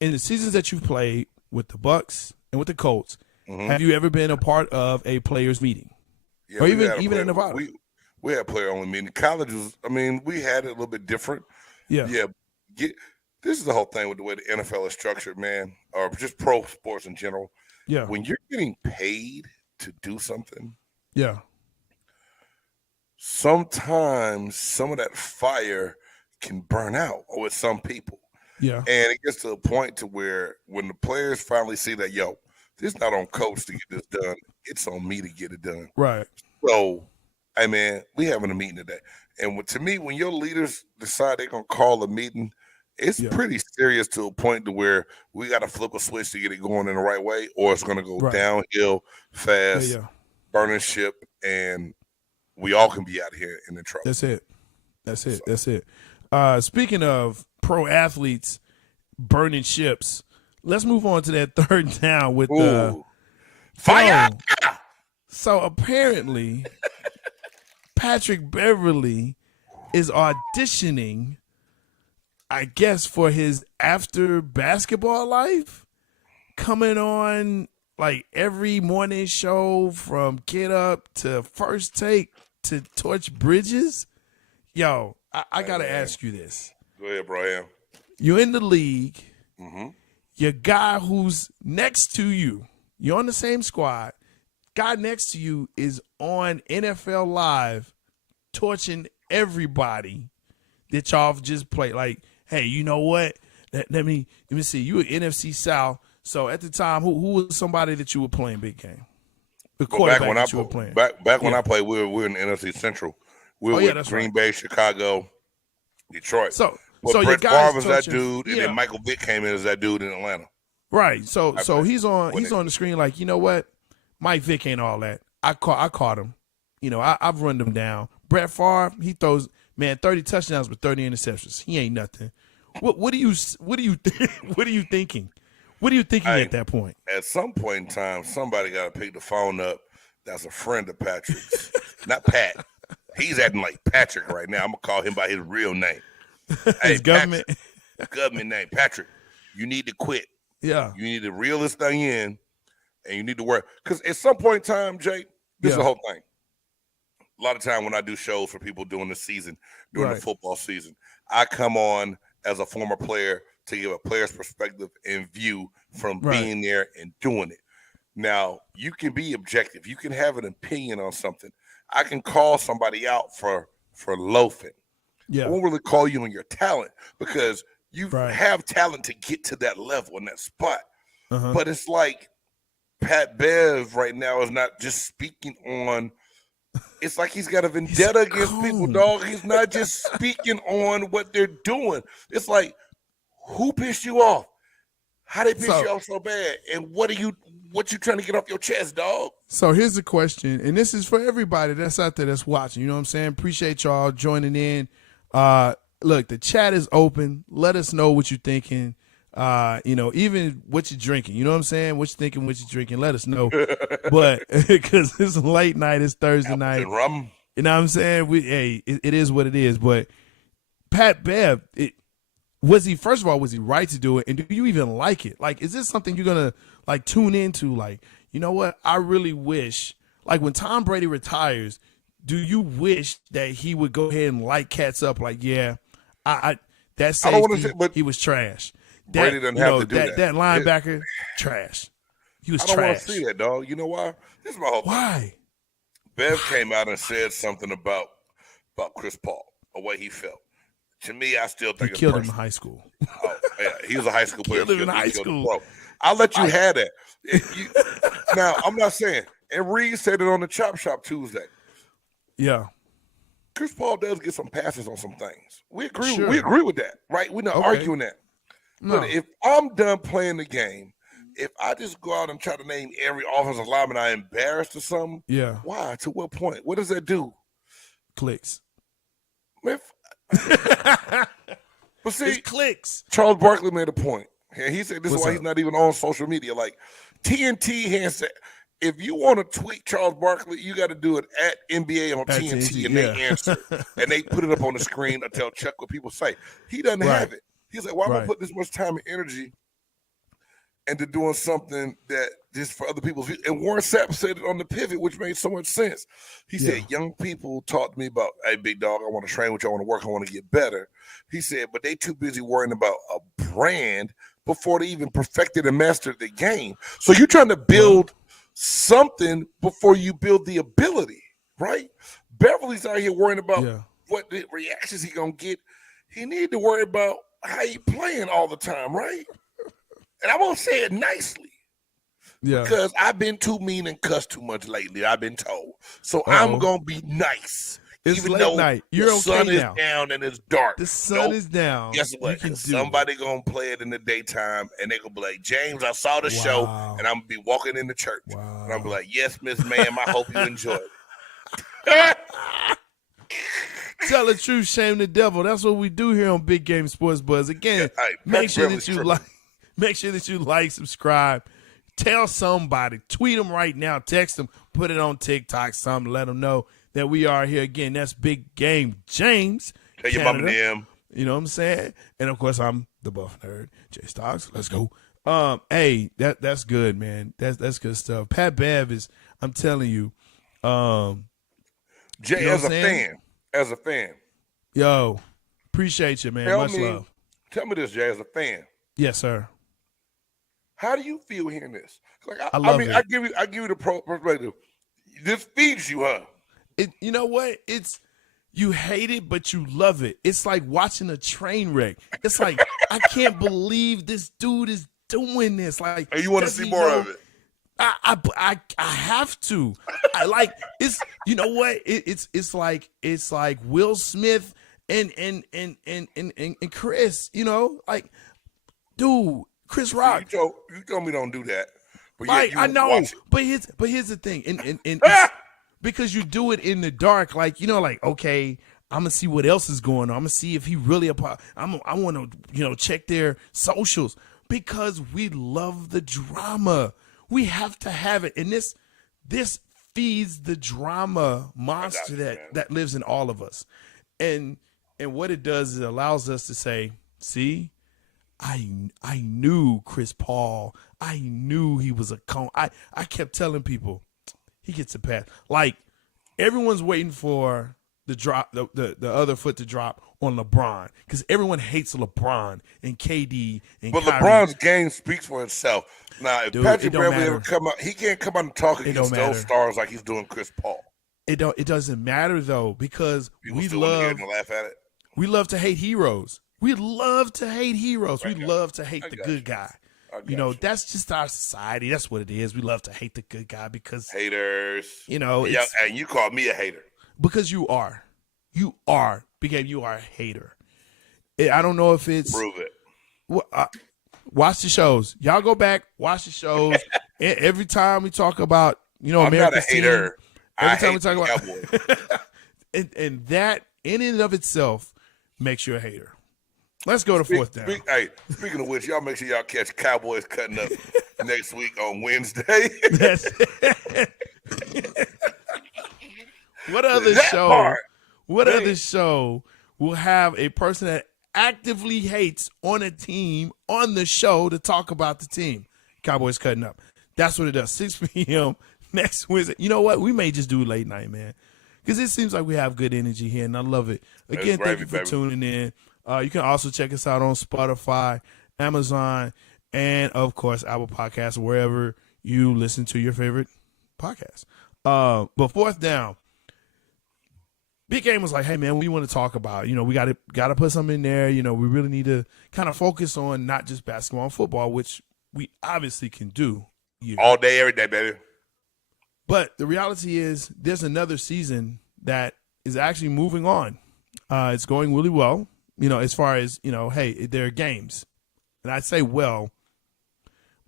the seasons that you've played with the Bucks and with the Colts, have you ever been a part of a players meeting, Yeah, or even in Nevada? We had player only meeting. College was, I mean, we had it a little bit different. Yeah. This is the whole thing with the way the NFL is structured, man, or just pro sports in general. Yeah. When you're getting paid to do something, sometimes some of that fire can burn out with some people. Yeah. And it gets to a point to where when the players finally see that, this is not on coach to get this done, it's on me to get it done. Right. So, hey man, we having a meeting today. And to me, when your leaders decide they're gonna call a meeting, it's pretty serious to a point to where we got to flip a switch to get it going in the right way, or it's gonna go downhill fast, burning ship, and we all can be out here in the trouble. That's it. Speaking of pro athletes burning ships, let's move on to that third down with fire. So apparently, Patrick Beverly is auditioning, I guess, for his after basketball life, coming on like every morning show from Get Up to First Take to Torch Bridges. Yo, I got to ask you this. Go ahead, Brian. You're in the league. Your guy who's next to you, you're on the same squad. Guy next to you is on NFL Live torching everybody that y'all have just played. Like, hey, you know what? Let me see. You were NFC South. So at the time, who was somebody that you were playing big game? The quarterback that you were playing. Back when I played, we were in the NFC Central. We were with Green Bay, Chicago, Detroit. So Brett Favre was that dude, and then Michael Vick came in as that dude in Atlanta. Right. So he's on the screen like, you know what? Mike Vick ain't all that. I caught him. You know, I've run him down. Brett Favre, he throws 30 touchdowns with 30 interceptions. He ain't nothing. What are you thinking? What are you thinking at that point? At some point in time, somebody got to pick the phone up. That's a friend of Patrick's, not Pat. He's acting like Patrick right now. I'm gonna call him by his real name. His government name, Patrick. You need to quit. Yeah, you need to reel this thing in, and you need to work. Because at some point in time, Jay, this is the whole thing. A lot of time when I do shows for people during the season, during the football season, I come on as a former player to give a player's perspective and view from being there and doing it. Now, you can be objective. You can have an opinion on something. I can call somebody out for loafing. Yeah. I won't really call you on your talent because you have talent to get to that level in that spot. But it's like Pat Bev right now is not just speaking on – it's like he's got a vendetta against people, dog. He's not just speaking on what they're doing. It's like, who pissed you off? How they piss you off so bad? And what you trying to get off your chest, dog? So here's the question, and this is for everybody that's out there that's watching. You know what I'm saying? Appreciate y'all joining in. Look, the chat is open. Let us know what you're thinking. Even what you're drinking. You know what I'm saying? What you're thinking, what you're drinking. Let us know. But because it's late night, it's Thursday night. Rum. You know what I'm saying? It is what it is. But Pat Bev, was he right to do it? And do you even like it? Like, is this something you're gonna like tune into? Like, you know what? I really wish, like, when Tom Brady retires, do you wish that he would go ahead and light cats up? Like, that safety, he was trash. Brady doesn't have to do that. That linebacker, trash. He was trash. I don't want to see that, dog. You know why? This is my whole thing. Why? Bev came out and said something about Chris Paul, the way he felt. To me, I still think he killed him in high school. He was a high school player. Killed him in high school. I'll let you have that. Now, I'm not saying, and Reed said it on the Chop Shop Tuesday. Yeah. Chris Paul does get some passes on some things. We agree. Sure. We agree with that, right? We're not arguing that. No. But if I'm done playing the game, if I just go out and try to name every offensive lineman I embarrassed or something, why? To what point? What does that do? Clicks. But see, it's clicks. Charles Barkley made a point. And he said this What's is why up? he's not even on social media. Like TNT has said, if you want to tweet Charles Barkley, you got to do it at NBA on TNT, and they answer. And they put it up on the screen to tell Chuck what people say. He doesn't have it. He's like, why am I put this much time and energy into doing something that just for other people's views? And Warren Sapp said it on the pivot, which made so much sense. He said, young people talk to me about, hey, big dog, I want to train with you, I want to work, I want to get better. He said, but they too busy worrying about a brand before they even perfected and mastered the game. So you're trying to build something before you build the ability, right? Beverly's out here worrying about what the reactions he gonna get. He need to worry about how he playing all the time, right? And I'm gonna say it nicely. Because I've been too mean and cussed too much lately, I've been told. So I'm gonna be nice. It's even late though night. The You're sun okay is now. down and it's dark. The sun is down. Guess what? Somebody gonna play it in the daytime, and they gonna be like, James, I saw the show, and I'm gonna be walking in the church, and I'm gonna be like, yes, Miss Ma'am, I hope you enjoy it. Tell the truth, shame the devil. That's what we do here on Big Game Sports Buzz. Again, make sure that you like, subscribe, tell somebody, tweet them right now, text them, put it on TikTok, something, let them know that we are here again. That's Big Game James. Tell your mama them. You know what I'm saying? And of course, I'm the Buff Nerd, J-Stogs. Let's go. Hey, that's good, man. That's good stuff. Pat Bev is, I'm telling you, Jay, you know as a fan. Yo, appreciate you, man. Much love. Tell me this, Jay, as a fan. Yes, sir. How do you feel hearing this? Like, I love it. I give you the perspective. This feeds you, huh? You know what? You hate it, but you love it. It's like watching a train wreck. It's like, I can't believe this dude is doing this. Like, and you want to see more of it? I have to. I like it's. You know what? It's like Will Smith and Chris. You know, like, dude, Chris Rock. You told me don't do that. But right, I know. But here's the thing, and because you do it in the dark, like, you know, like, okay, I'm gonna see what else is going on. I'm gonna see if he really I want to check their socials because we love the drama. We have to have it, and this feeds the drama monster that lives in all of us, and what it does is it allows us to say, see, I knew Chris Paul. I knew he was a cone. I kept telling people he gets a pass. Like, everyone's waiting for the drop, the other foot to drop on LeBron, because everyone hates LeBron and KD and but Kyrie. LeBron's game speaks for itself. Now, if Patrick Beverly ever come out, he can't come out and talk against those stars like he's doing Chris Paul. It doesn't matter though, because people still want to laugh at it. We love to hate heroes. We love to hate heroes. We love to hate the good guy. You know, that's just our society. That's what it is. We love to hate the good guy because haters. You know, and you call me a hater because you are. You are a hater. I don't know if it's prove it. Watch the shows. Y'all go back, watch the shows. Every time we talk about, I'm America's not a hater. Every time we talk about and that in and of itself makes you a hater. Let's go to fourth down. Speaking of which, y'all make sure y'all catch Cowboys cutting up next week on Wednesday. What other show? Other show will have a person that actively hates on a team on the show to talk about the team? Cowboys cutting up. That's what it does. 6 p.m. next Wednesday. You know what? We may just do late night, man, because it seems like we have good energy here, and I love it. Again, thank you for tuning in. You can also check us out on Spotify, Amazon, and, of course, Apple Podcasts, wherever you listen to your favorite podcast. But fourth down, Big Game was like, hey, man, what do you want to talk about? We got to put something in there. We really need to kind of focus on not just basketball and football, which we obviously can do here. All day, every day, baby. But the reality is there's another season that is actually moving on. It's going really well, as far as, hey, there are games. And I say well,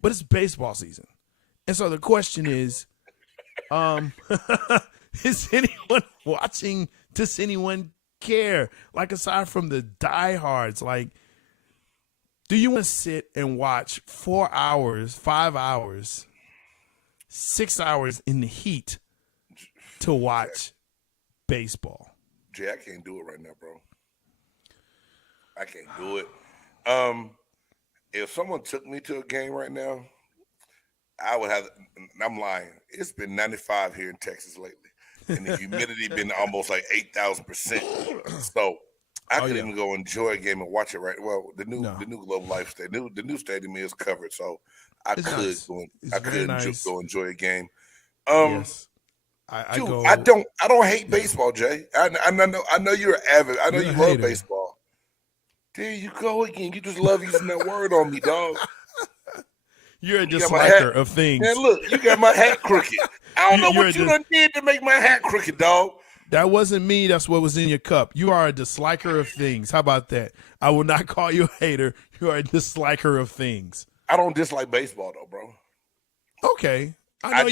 but it's baseball season. And so the question is, is anyone watching? Does anyone care? Like, aside from the diehards, like, do you want to sit and watch 4 hours, 5 hours, 6 hours in the heat to watch baseball? Jay, I can't do it right now, bro. I can't do it. If someone took me to a game right now, I would have. I'm lying. It's been 95 here in Texas lately, and the humidity been almost like 8,000%. So I couldn't even go enjoy a game and watch it. Right. Well, the new Globe Life Stadium, the new stadium is covered, so I could go enjoy a game. Yes. I don't hate baseball, Jay. I know you're avid. I know you love baseball. There you go again. You just love using that word on me, dog. You're a disliker of things. Man, look, you got my hat crooked. I don't know what you done did to make my hat crooked, dog. That wasn't me. That's what was in your cup. You are a disliker of things. How about that? I will not call you a hater. You are a disliker of things. I don't dislike baseball, though, bro. Okay. I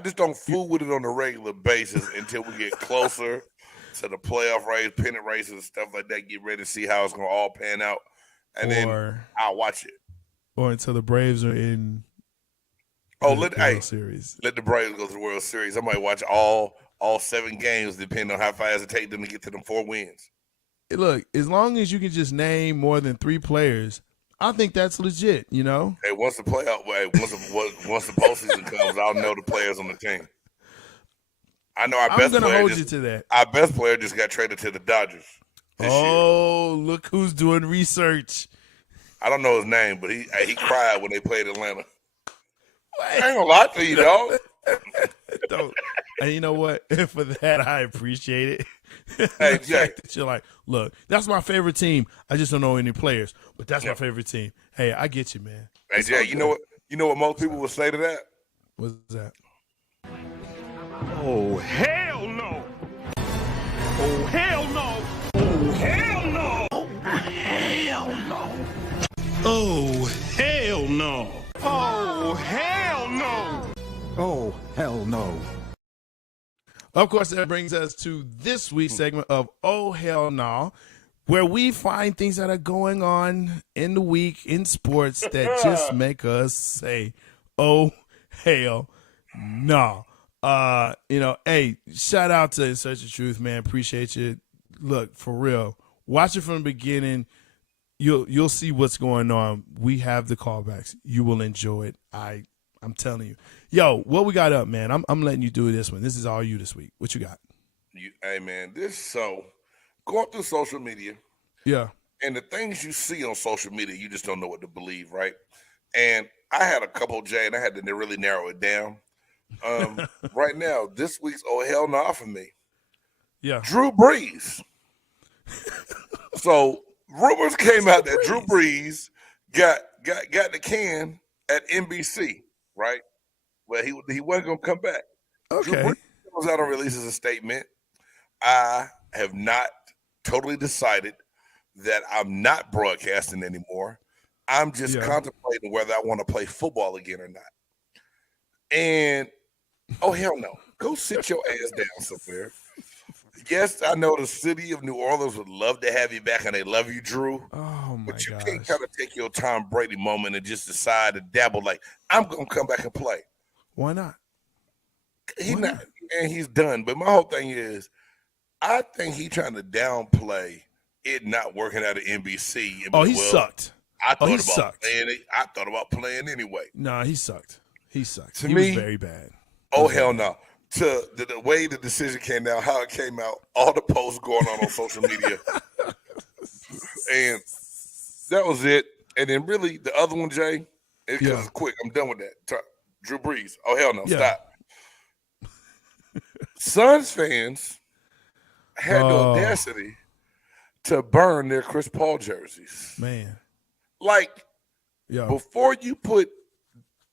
just don't fool with it on a regular basis until we get closer to the playoff race, pennant races, and stuff like that. Get ready to see how it's going to all pan out. And then I'll watch it. Or until the Braves are in the World Series. Let the Braves go to the World Series. I might watch all 7 games, depending on how fast it takes them to get to them 4 wins. Hey, look, as long as you can just name more than 3 players, I think that's legit, Hey, once the postseason comes, I'll know the players on the team. I know I'm going to hold you to that. Our best player just got traded to the Dodgers this year. Look who's doing research. I don't know his name, but he cried when they played Atlanta. I ain't gonna lie to you, dog. And you know what? For that, I appreciate it. Hey, the fact that you're like, look, that's my favorite team. I just don't know any players, but that's my favorite team. Hey, I get you, man. Hey, Jay, you know what most people would say to that? What's that? Oh, hell no! Oh, hell no! Oh, hell no! Oh, hell no! Oh, hell no! Oh, hell no! Oh, hell no. Of course, that brings us to this week's segment of Oh Hell No, where we find things that are going on in the week in sports that just make us say, oh, hell no. Hey, shout out to In Search of Truth, man. Appreciate you. Look, for real, watch it from the beginning. You'll see what's going on. We have the callbacks. You will enjoy it. I'm telling you. Yo, what we got up, man? I'm letting you do this one. This is all you this week. What you got? Hey, man, going through social media. Yeah. And the things you see on social media, you just don't know what to believe, right? And I had a couple, Jay, and I had to really narrow it down. Right now, this week's oh hell no for me. Yeah. Drew Brees. So rumors came out that Drew Brees got the can at NBC, right? Well, he wasn't gonna come back. Okay. Drew Brees comes out and releases a statement. I have not totally decided that I'm not broadcasting anymore. I'm just contemplating whether I want to play football again or not. And oh hell no, go sit your ass down somewhere. Yes, I know the city of New Orleans would love to have you back, and they love you, Drew. Oh my But you gosh. can't kind of take your Tom Brady moment and just decide to dabble. Like, I'm gonna come back and play. Why not? He's not, and he's done. But my whole thing is, I think he's trying to downplay it not working out at NBC. Oh, he sucked. I thought he about sucked. playing it. I thought about playing anyway. No, he sucked. He sucked. To He me, was very bad. Oh hell no! To the way the decision came out, how it came out, all the posts going on social media, and that was it. And then really the other one, Jay, it's quick. I'm done with that. Drew Brees. Oh hell no! Stop. Suns fans had the audacity to burn their Chris Paul jerseys. Man. Like, before you put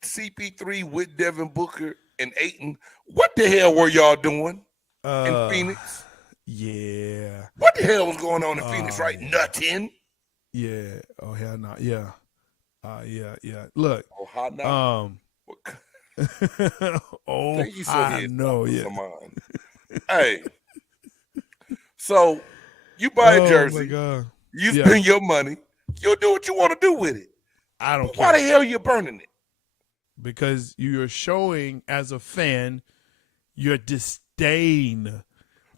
CP3 with Devin Booker and Ayton, what the hell were y'all doing in Phoenix? Yeah. What the hell was going on in Phoenix, right? Yeah. Nothing. Yeah. Oh hell no. Yeah. Yeah. Look. Oh, hot now. Oh, Thank you, I know. Yeah. Hey, so you buy a jersey. Oh my God. You spend your money. You'll do what you want to do with it. I don't but care. Why the hell are you burning it? Because you're showing as a fan your disdain.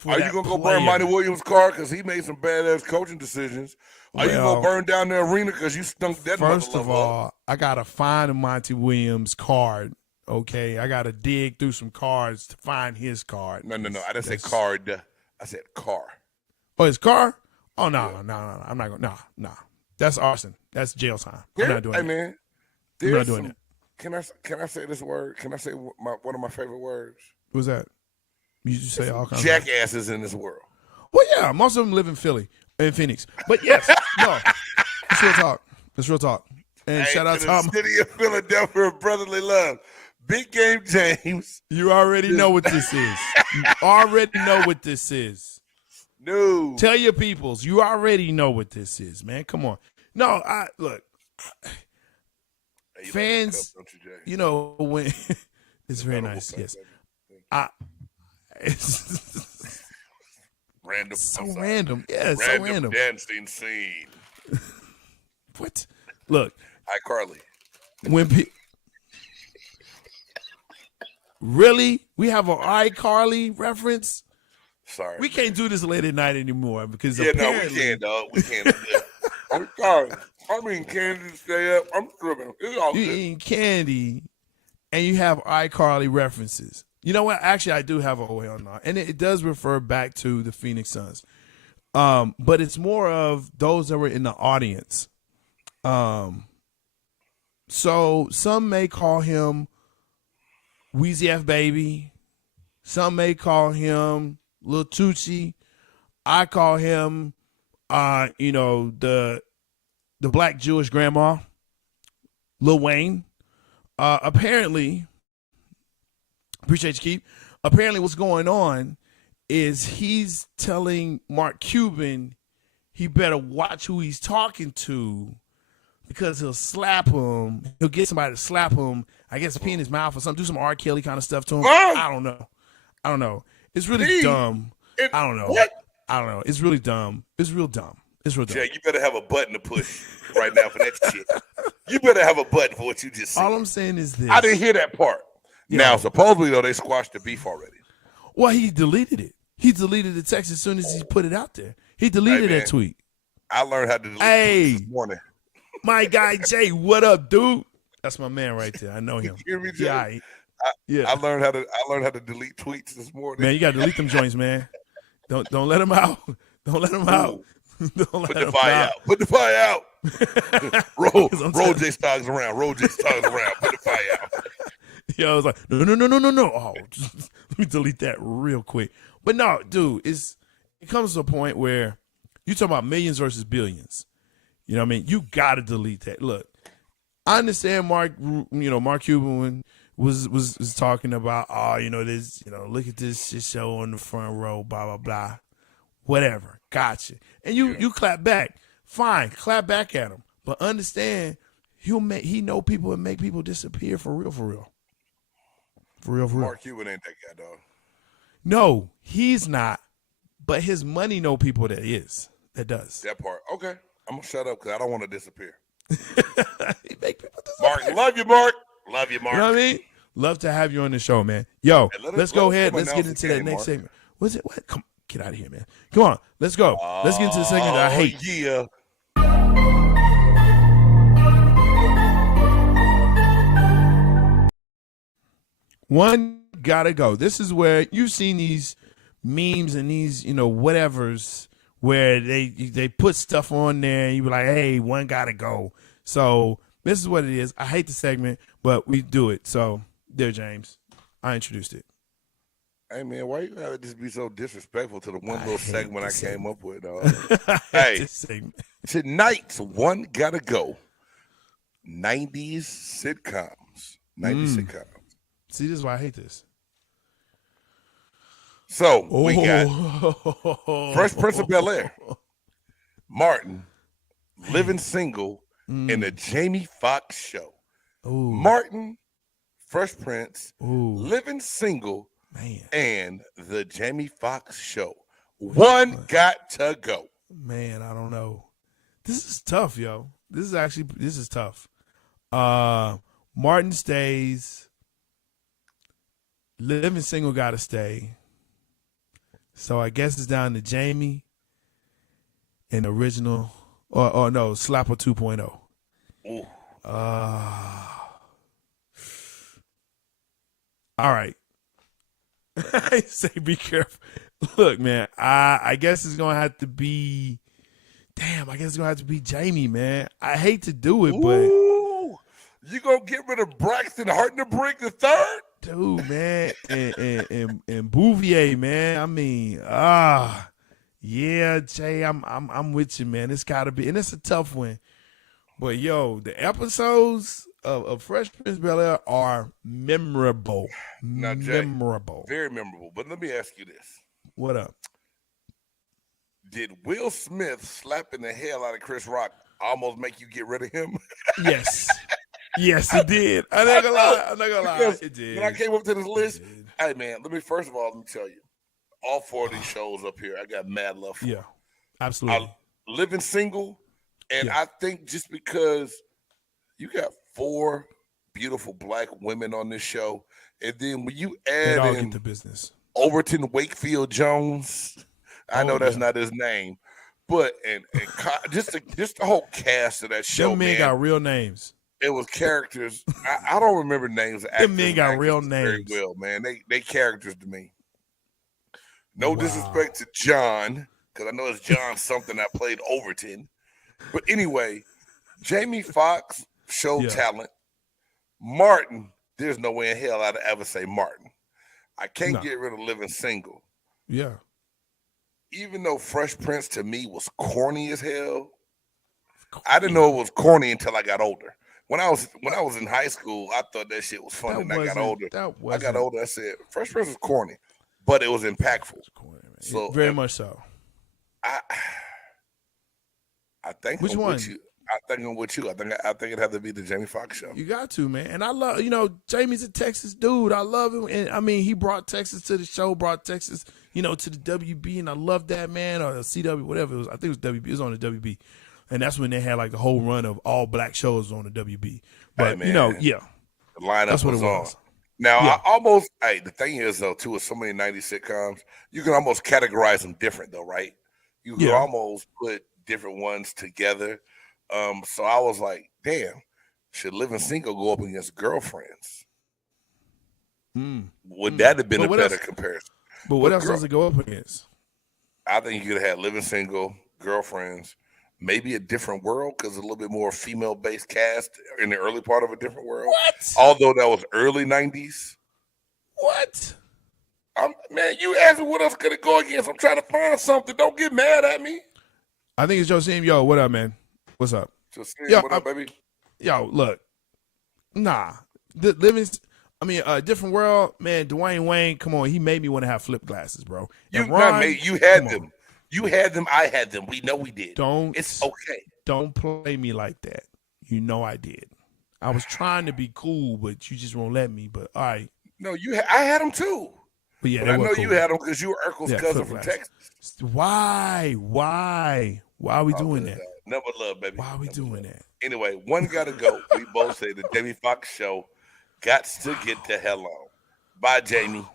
Are you gonna go burn Monty Williams' car because he made some badass coaching decisions? Are you gonna burn down the arena because you stunk that mother First of all, I gotta find a Monty Williams card. Okay, I gotta dig through some cards to find his card. No. I didn't say card. I said car. Oh, his car? Oh no. I'm not going. No. That's arson. That's jail time. I'm not doing it. Hey man, I'm not doing it. Can I say this word? Can I say one of my favorite words? What's that? You just say all kinds jackasses in this world. Well, yeah, most of them live in Phoenix. But yes, no, it's real talk. It's real talk. And shout out to the city of Philadelphia, brotherly love. Big Game James. You already know what this is. You already know what this is. No. Tell your peoples. You already know what this is, man. Come on. No, look. Hey, fans, like cup, don't you, you know, when it's very nice. Cup, yes. It's random. So random. Yeah, random so random. Dancing scene. What? Look. Hi, Carly. When really? We have an iCarly reference? Sorry. We can't do this late at night anymore because we can't, dog. We can't. I'm sorry. I'm eating candy to stay up. I'm tripping. It's all you good. eating candy and you have iCarly references. You know what? Actually, I do have a hell no. And it does refer back to the Phoenix Suns. But it's more of those that were in the audience. So some may call him Weezy F Baby. Some may call him Lil Tucci. I call him, the black Jewish grandma, Lil Wayne. Apparently, appreciate you, Keith. Apparently, what's going on is he's telling Mark Cuban he better watch who he's talking to because he'll slap him. He'll get somebody to slap him, I guess, pee in his mouth or something, do some R. Kelly kind of stuff to him. I don't know. It's really dumb. I don't know. What? I don't know. It's really dumb. It's real dumb. Jay, you better have a button to push right now for that shit. You better have a button for what you just said. All I'm saying is this. I didn't hear that part. Yeah. Now, supposedly, though, they squashed the beef already. Well, he deleted it. He deleted the text as soon as he put it out there. He deleted that tweet. I learned how to delete tweets this morning. My guy Jay, what up, dude? That's my man right there. I know him. You hear me, Jay? Yeah. I learned how to delete tweets this morning. Man, you gotta delete them joints, man. Don't let them out. Don't let them out. Put the fire out. Put the fire out. roll J-Stogs around. Roll J-Stogs around. Put the fire out. Yo, I was like, no. Oh, let me delete that real quick. But no, dude, it comes to a point where you talk about millions versus billions. You know what I mean? You got to delete that. Look, I understand Mark Cuban was talking about, look at this shit show on the front row, blah, blah, blah. Whatever. Gotcha. And you clap back. Fine. Clap back at him. But understand, he know people and make people disappear for real. For real. Mark Cuban ain't that guy, dog. No, he's not. But his money know people that does. That part. Okay. I'm going to shut up because I don't want to disappear. He make people disappear. Mark, love you, Mark. Love you, Mark. You know what I mean? Love to have you on the show, man. Yo, let's go ahead. Let's get into that next segment. What's it? What? Come get out of here, man. Come on. Let's go. Let's get into the segment that I hate. Yeah. One gotta go. This is where you've seen these memes and these, whatevers where they put stuff on there and you be like, hey, one gotta go. So this is what it is. I hate the segment, but we do it. So there, James. I introduced it. Hey, man, why you gotta just be so disrespectful to the one little segment I came up with, dog? Hey, tonight's one gotta go. 90s sitcoms. 90s sitcoms. See, this is why I hate this. So we got Fresh Prince of Bel-Air, Martin, Living Single, and the Jamie Foxx Show. Ooh. Martin, Fresh Prince, Ooh. Living Single, Man. and the Jamie Foxx Show. One got to go. Man, I don't know. This is tough, yo. This is tough. Martin stays. Living Single gotta stay. So I guess it's down to Jamie and original or no, Slapper 2.0. Ooh. All right. I say be careful. Look, man, I guess it's gonna have to be. Damn, I guess it's gonna have to be Jamie, man. I hate to do it, but you gonna get rid of Braxton Hartnett the third, dude, man, and Bouvier, man. I mean, yeah, Jay, I'm with you, man. It's gotta be, and it's a tough one. But yo, the episodes of Fresh Prince of Bel-Air are memorable. Now, Jay, memorable. Very memorable. But let me ask you this. What up? Did Will Smith slapping the hell out of Chris Rock almost make you get rid of him? Yes. Yes, it did. I'm not gonna lie. It did. When I came up to this list, hey, man, let me tell you, all four of these shows up here, I got mad love for. Yeah, absolutely. Living Single, and I think just because you got four beautiful black women on this show, and then when you add in the business. Overton Wakefield Jones, I know that's not his name, but and just the whole cast of that show. Them men got real names. It was characters. I don't remember names of actors. Them men got real names. Very well, man. They characters to me. No disrespect to John, because I know it's John something that played Overton. But anyway, Jamie Foxx showed talent. Martin, there's no way in hell I'd ever say Martin. I can't get rid of Living Single. Yeah. Even though Fresh Prince to me was corny as hell, I didn't know it was corny until I got older. When I was in high school, I thought that shit was funny. And I got older. I said Fresh Prince was corny, but it was impactful. So very much so. I think which one? I think I'm with you. I think it'd have to be the Jamie Foxx Show. You got to, man. And I love, Jamie's a Texas dude. I love him. And I mean, he brought Texas to the show, brought Texas, to the WB, and I love that, man, or the CW, whatever it was. I think it was WB. It was on the WB. And that's when they had like the whole run of all black shows on the WB. But, the lineup that's what was it was. on. Now, the thing is, though, too, with so many 90s sitcoms, you can almost categorize them different, though, right? You can almost put different ones together. So I was like, damn, should Living Single go up against Girlfriends? Would that have been a better comparison? But what else does it go up against? I think you could have had Living Single, Girlfriends, maybe A Different World, because a little bit more female-based cast in the early part of A Different World. What? Although that was early 90s. What? Man, you asked me what else could it go against. I'm trying to find something. Don't get mad at me. I think it's Joseem. Yo, what up, man? What's up? Joseem, what up, baby? Yo, look. Nah. Different World, man, Dwayne Wayne, come on. He made me want to have flip glasses, bro. You had them. You had them. I had them. We know we did. It's okay. Don't play me like that. You know I did. I was trying to be cool, but you just won't let me. But all right. No, I had them too. But yeah, but I know cool. You had them because you were Urkel's cousin from Texas. Why? Why are we doing that? Never love, baby. Why are we doing that? Anyway, one got to go. We both say the Jamie Foxx Show got to get the hell on. Bye, Jamie.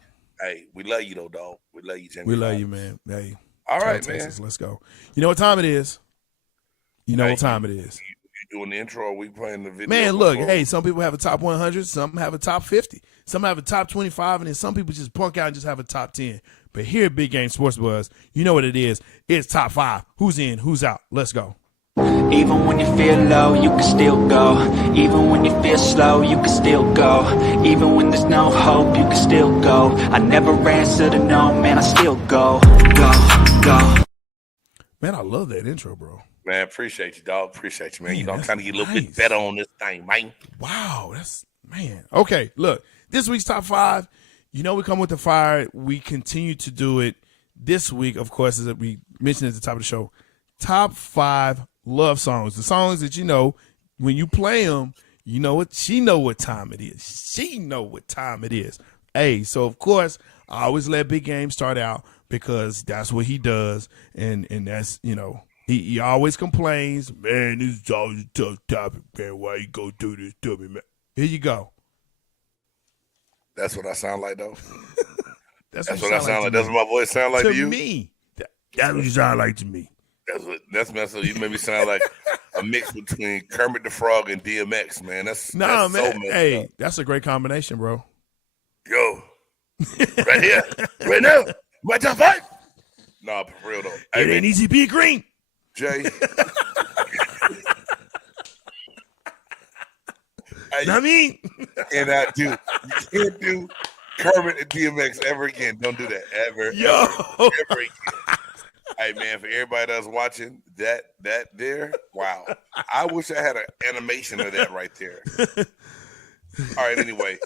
Hey, we love you, though, dog. We love you, Jamie. We love you, man. Hey. All right, Texas, let's go. You know what time it is? You what time it is? You doing the intro or we playing the video? Man, look, hey, some people have a top 100, some have a top 50, some have a top 25, and then some people just punk out and just have a top 10. But here at Big Game Sports Buzz, you know what it is. It's top 5. Who's in, who's out? Let's go. Even when you feel low, you can still go. Even when you feel slow, you can still go. Even when there's no hope, you can still go. I never answer to no, man, I still go. Go. Man, I love that intro, bro. Man, appreciate you, dog. Appreciate you, man. Man, You know, I'm that's trying to get a little bit nice. better on this thing, man. Wow, that's man. Okay, look, this week's top 5. You know, we come with the fire. We continue to do it this week. Of course, as we mentioned at the top of the show, top 5 love songs. The songs that you know when you play them, you know what she know what time it is. She know what time it is. Hey, so of course, I always let Big Game start out because that's what he does, and that's He always complains, man, this is always a tough topic, man. Why you go do this to me, man? Here you go. That's what I sound like, though. That's what I sound like. That's what my voice sound like to you? To me. That's what you sound like to me. That's messed up. You made me sound like a mix between Kermit the Frog and DMX, man. That's man. So messed hey, up. That's a great combination, bro. Yo, right here, right now, my top 5. Nah, for real, though. Hey, It ain't easy to be green. Jay. I mean, And I do. You can't do Kermit and DMX ever again. Don't do that. Ever. Yo. Ever again. Hey, man, for everybody that's watching, that there, wow. I wish I had an animation of that right there. All right, anyway.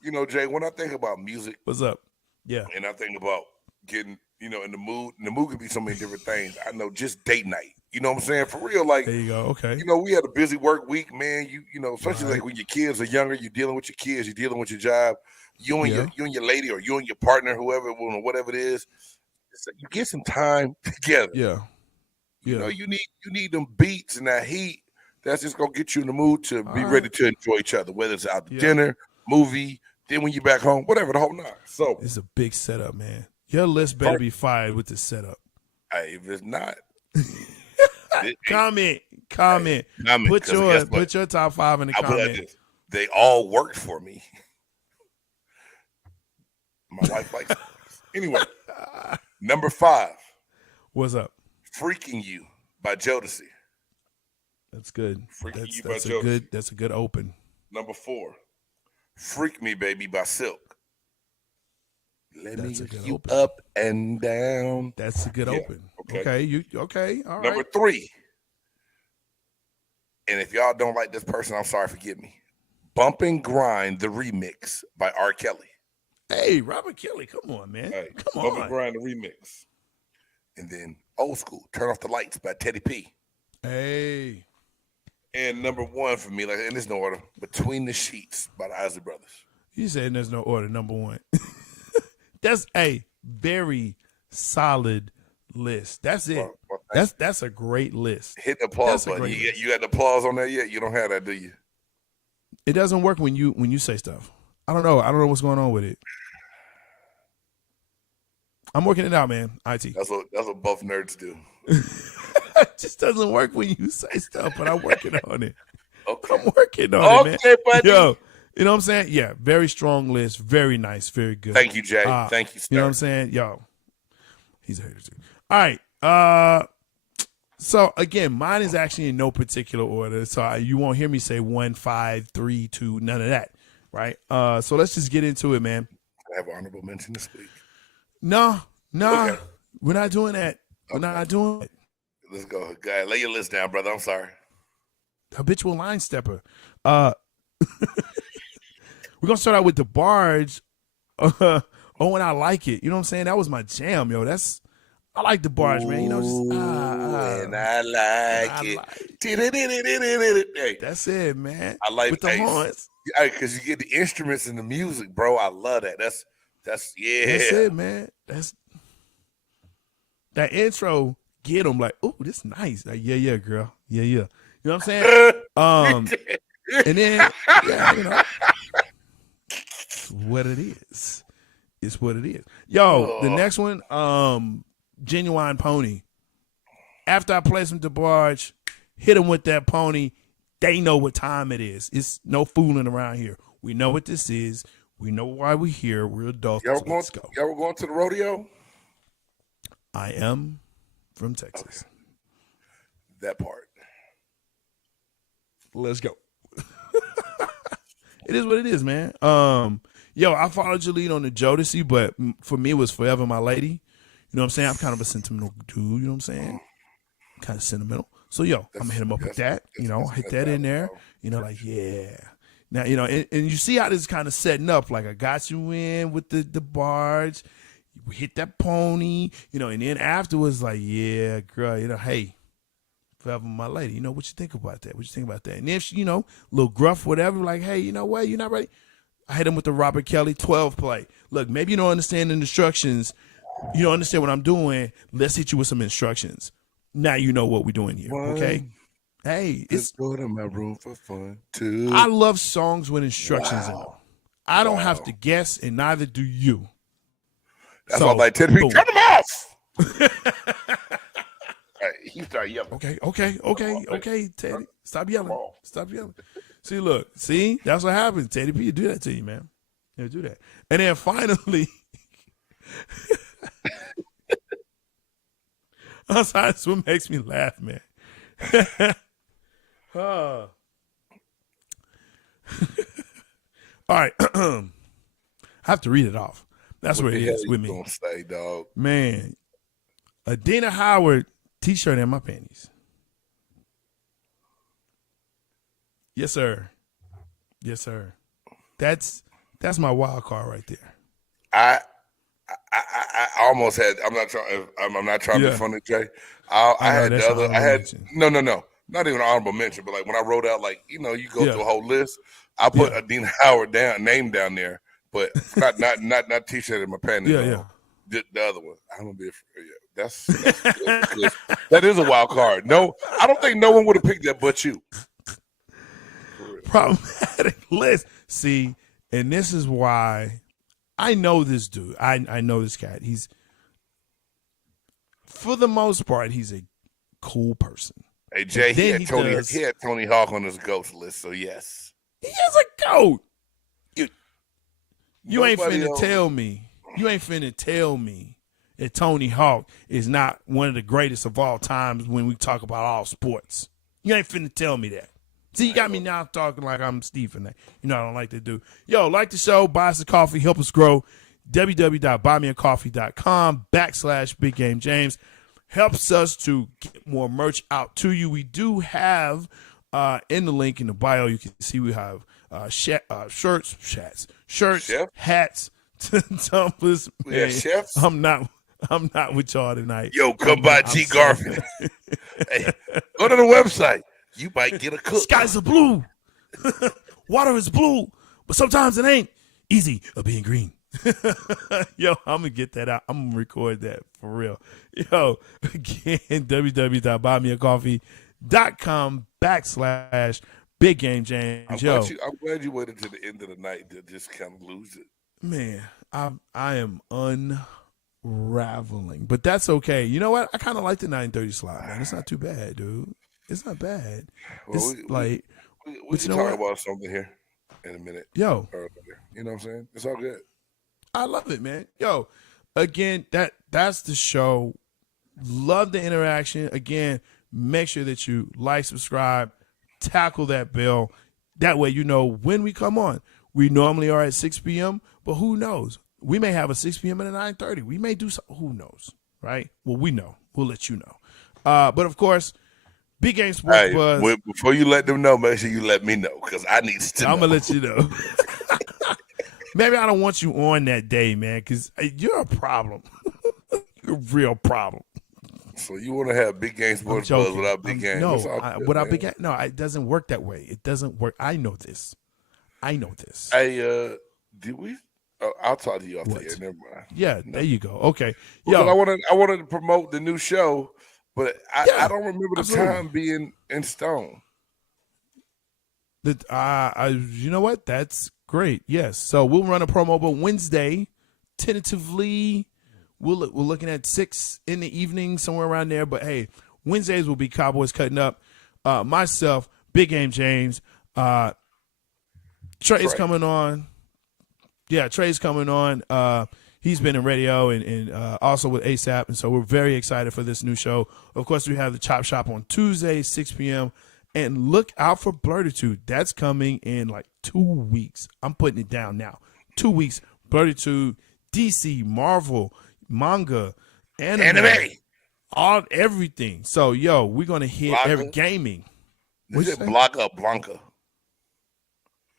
You know, Jay, when I think about music. What's up? Yeah. And I think about getting, in the mood. And the mood can be so many different things. I know just date night. You know what I'm saying? For real, like. There you go. Okay. We had a busy work week, man. You know, especially like when your kids are younger, you're dealing with your kids, you're dealing with your job. You and your lady, or you and your partner, whoever, whatever it is. You get some time together. Yeah. You know, you need them beats and that heat. That's just gonna get you in the mood to be ready to enjoy each other, whether it's out to dinner, movie, then when you're back home, whatever, the whole nine. So it's a big setup, man. Your list better be fired with the setup. Hey, if it's not, comment. Put your top 5 in the comments. They all worked for me. My wife likes it. Anyway, number 5. What's up? Freaking You by Jodeci. That's good. Freaking You by That's Jodeci. That's a good open. Number 4. Freak Me Baby by Silk. Let me get you open. Up and down. That's a good open. Okay. Okay. All right. Number 3. And if y'all don't like this person, I'm sorry, forgive me. Bump and Grind, the remix by R. Kelly. Hey, Robert Kelly, come on, man. Hey, come Bump on. and Grind, the remix. And then Old School, Turn Off the Lights by Teddy P. Hey. And number 1 for me, and there's no order, Between the Sheets by the Isley Brothers. You said there's no order, number 1. That's a very solid list. That's it. Well, that's a great list. Hit the applause button. You got the applause on there yet? You don't have that, do you? It doesn't work when you say stuff. I don't know what's going on with it. I'm working it out, man. IT. That's what both nerds do. It just doesn't work when you say stuff, but I'm working on it. Okay. I'm working on it, man. Okay, buddy. Yo, you know what I'm saying? Yeah, very strong list. Very nice. Very good. Thank you, Jay. Thank you, sir. You know what I'm saying? Yo, he's a hater too. All right. So again, mine is actually in no particular order. So you won't hear me say 1, 5, 3, 2, none of that. Right. So let's just get into it, man. I have honorable mention this week. No. Okay. We're not doing that. We're not doing it. Let's go. Guy, lay your list down, brother. I'm sorry. Habitual line stepper. We're gonna start out with the Barge. Oh, and I like it. You know what I'm saying? That was my jam, yo. I like the Barge, man. You know, and I like it. Hey, that's it, man. I like with the horns. Because you get the instruments and the music, bro. I love that. That's yeah. That's it, man. That's that intro. Get them like, oh, this nice. Like, yeah, girl. Yeah. You know what I'm saying? And then, it's what it is. It's what it is. Yo, the next one, Genuine Pony. After I play some DeBarge, hit them with that pony. They know what time it is. It's no fooling around here. We know what this is. We know why we're here. We're adults. Let's go. Y'all were going to the rodeo? I am from Texas. Okay. That part. Let's go. It is what it is, man. Yo, I followed your lead on the Jodeci, but for me, it was Forever My Lady. You know what I'm saying? I'm kind of a sentimental dude. You know what I'm saying? Kind of sentimental. So I'm gonna hit him up with that. Hit that in there. Like yeah. Now and you see how this is kind of setting up. Like I got you in with the barge. We hit that pony. And then afterwards, like yeah, girl. Hey, forever my lady. What you think about that? What you think about that? And if she, a little gruff, whatever. Like hey, you know what? You're not ready. I hit him with the Robert Kelly 12 play. Look, maybe you don't understand the instructions. You don't understand what I'm doing. Let's hit you with some instructions. Now you know what we're doing here, okay? Hey, it's go to my room for fun too. I love songs with instructions in them. I don't have to guess, and neither do you. That's why I'm like, Teddy, turn them off. He started yelling. Okay, Teddy, stop yelling. Stop yelling. See, that's what happens. Teddy P, do that to you, man. He'll do that. And then finally, that's what makes me laugh, man. All right. I have to read it off. That's where it is with me. Gonna say, dog? Man, a Dana Howard t-shirt and my panties. Yes, sir. Yes, sir. That's my wild card right there. I almost had. I'm not trying to be funny, Jay. I had the other. I had no, not even an honorable mention, but like when I wrote out, like you go through a whole list. I put a Dean Howard name down there, but not t-shirt in my panties. The other one. I'm gonna be afraid. That's good, that is a wild card. No, I don't think no one would have picked that but you. Problematic list. See, and this is why I know this dude. I know this cat. He's, for the most part, he's a cool person. Hey Jay, he had Tony Hawk on his ghost list, so yes. He is a goat. You ain't finna tell me. You ain't finna tell me that Tony Hawk is not one of the greatest of all times when we talk about all sports. You ain't finna tell me that. See, you got me now talking like I'm Stephen. I don't like to do. Like the show, buy us a coffee, help us grow. www.buymeacoffee.com/Big Game James helps us to get more merch out to you. We do have in the link in the bio, you can see we have shirts, hats, tumblers. We have chefs. I'm not with y'all tonight. Yo, come by G Garfield. Hey, go to the website. You might get a cook. Skies are blue. Water is blue, but sometimes it ain't. Easy of being green. Yo, I'm going to get that out. I'm going to record that for real. Yo, again, www.buymeacoffee.com/Big Game James. I'm glad you waited to the end of the night to just kind of lose it. Man, I am unraveling, but that's okay. You know what? I kind of like the 9:30 slot, man. It's not too bad, dude. It's not bad. Well, we can talk about something here in a minute. Yo. You know what I'm saying? It's all good. I love it, man. Yo, again, that's the show. Love the interaction. Again, make sure that you like, subscribe, tackle that bell. That way you know when we come on. We normally are at 6 p.m., but who knows? We may have a 6 p.m. and a 9:30. We may do something. Who knows, right? Well, we know. We'll let you know. But, of course, Big Game Sports Buzz. Before you let them know, make sure you let me know because I need to know. I'm going to let you know. Maybe I don't want you on that day, man, because you're a problem. You're a real problem. So you want to have Big Game Sports Buzz without Big Game? No, without Big Game. No, it doesn't work that way. It doesn't work. I know this. Hey, did we? I'll talk to you off the air. Never mind. Yeah, there you go. Okay. Yo, I wanted to promote the new show, but I don't remember the time being in stone. You know what? That's great. Yes. So we'll run a promo, but Wednesday, tentatively, we're looking at 6 in the evening, somewhere around there. But hey, Wednesdays will be Cowboys Cutting Up. Myself, Big Game James, Trey's coming on. Yeah, Trey's coming on. He's been in radio and also with ASAP, and so we're very excited for this new show. Of course, we have the Chop Shop on Tuesday, 6 p.m., and look out for Blurtitude. That's coming in like 2 weeks. I'm putting it down now. 2 weeks, Blurtitude, DC, Marvel, manga, anime. everything. So, yo, we're going to hit Blanca? every gaming. Is What'd it you say? Blanca?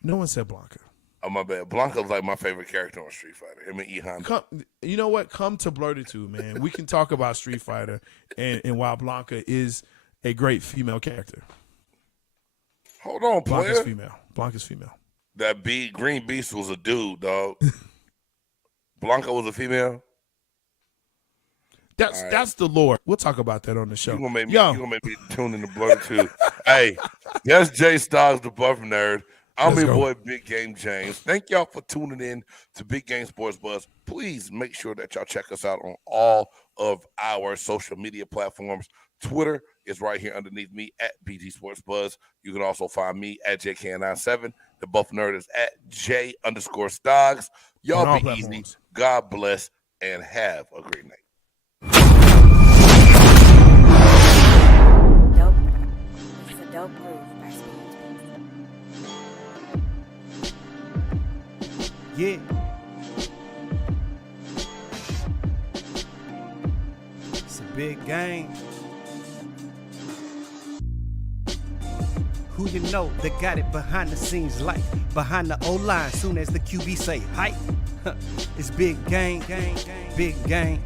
No one said Blanca. Oh, my bad. Blanca's like my favorite character on Street Fighter. Him and E Honda. You know what? Come to Blurted 2, man. We can talk about Street Fighter and why Blanca is a great female character. Hold on, Blanca's player. female. That Green Beast was a dude, dog. Blanca was a female. That's the lore. We'll talk about that on the show. You gonna make me tune in the Blurted 2. Hey, yes, J-Stogs, the Buff Nerd. I'm your boy, Big Game James. Thank y'all for tuning in to Big Game Sports Buzz. Please make sure that y'all check us out on all of our social media platforms. Twitter is right here underneath me at BG Sports Buzz. You can also find me at JK97. The Buff Nerd is at J_Stogs. Y'all be easy. God bless and have a great night. Dope. It's a dope groove by Speed. Yeah. It's a big game. Who you know that got it behind the scenes like behind the O-line soon as the QB say hype? It's big game, big game.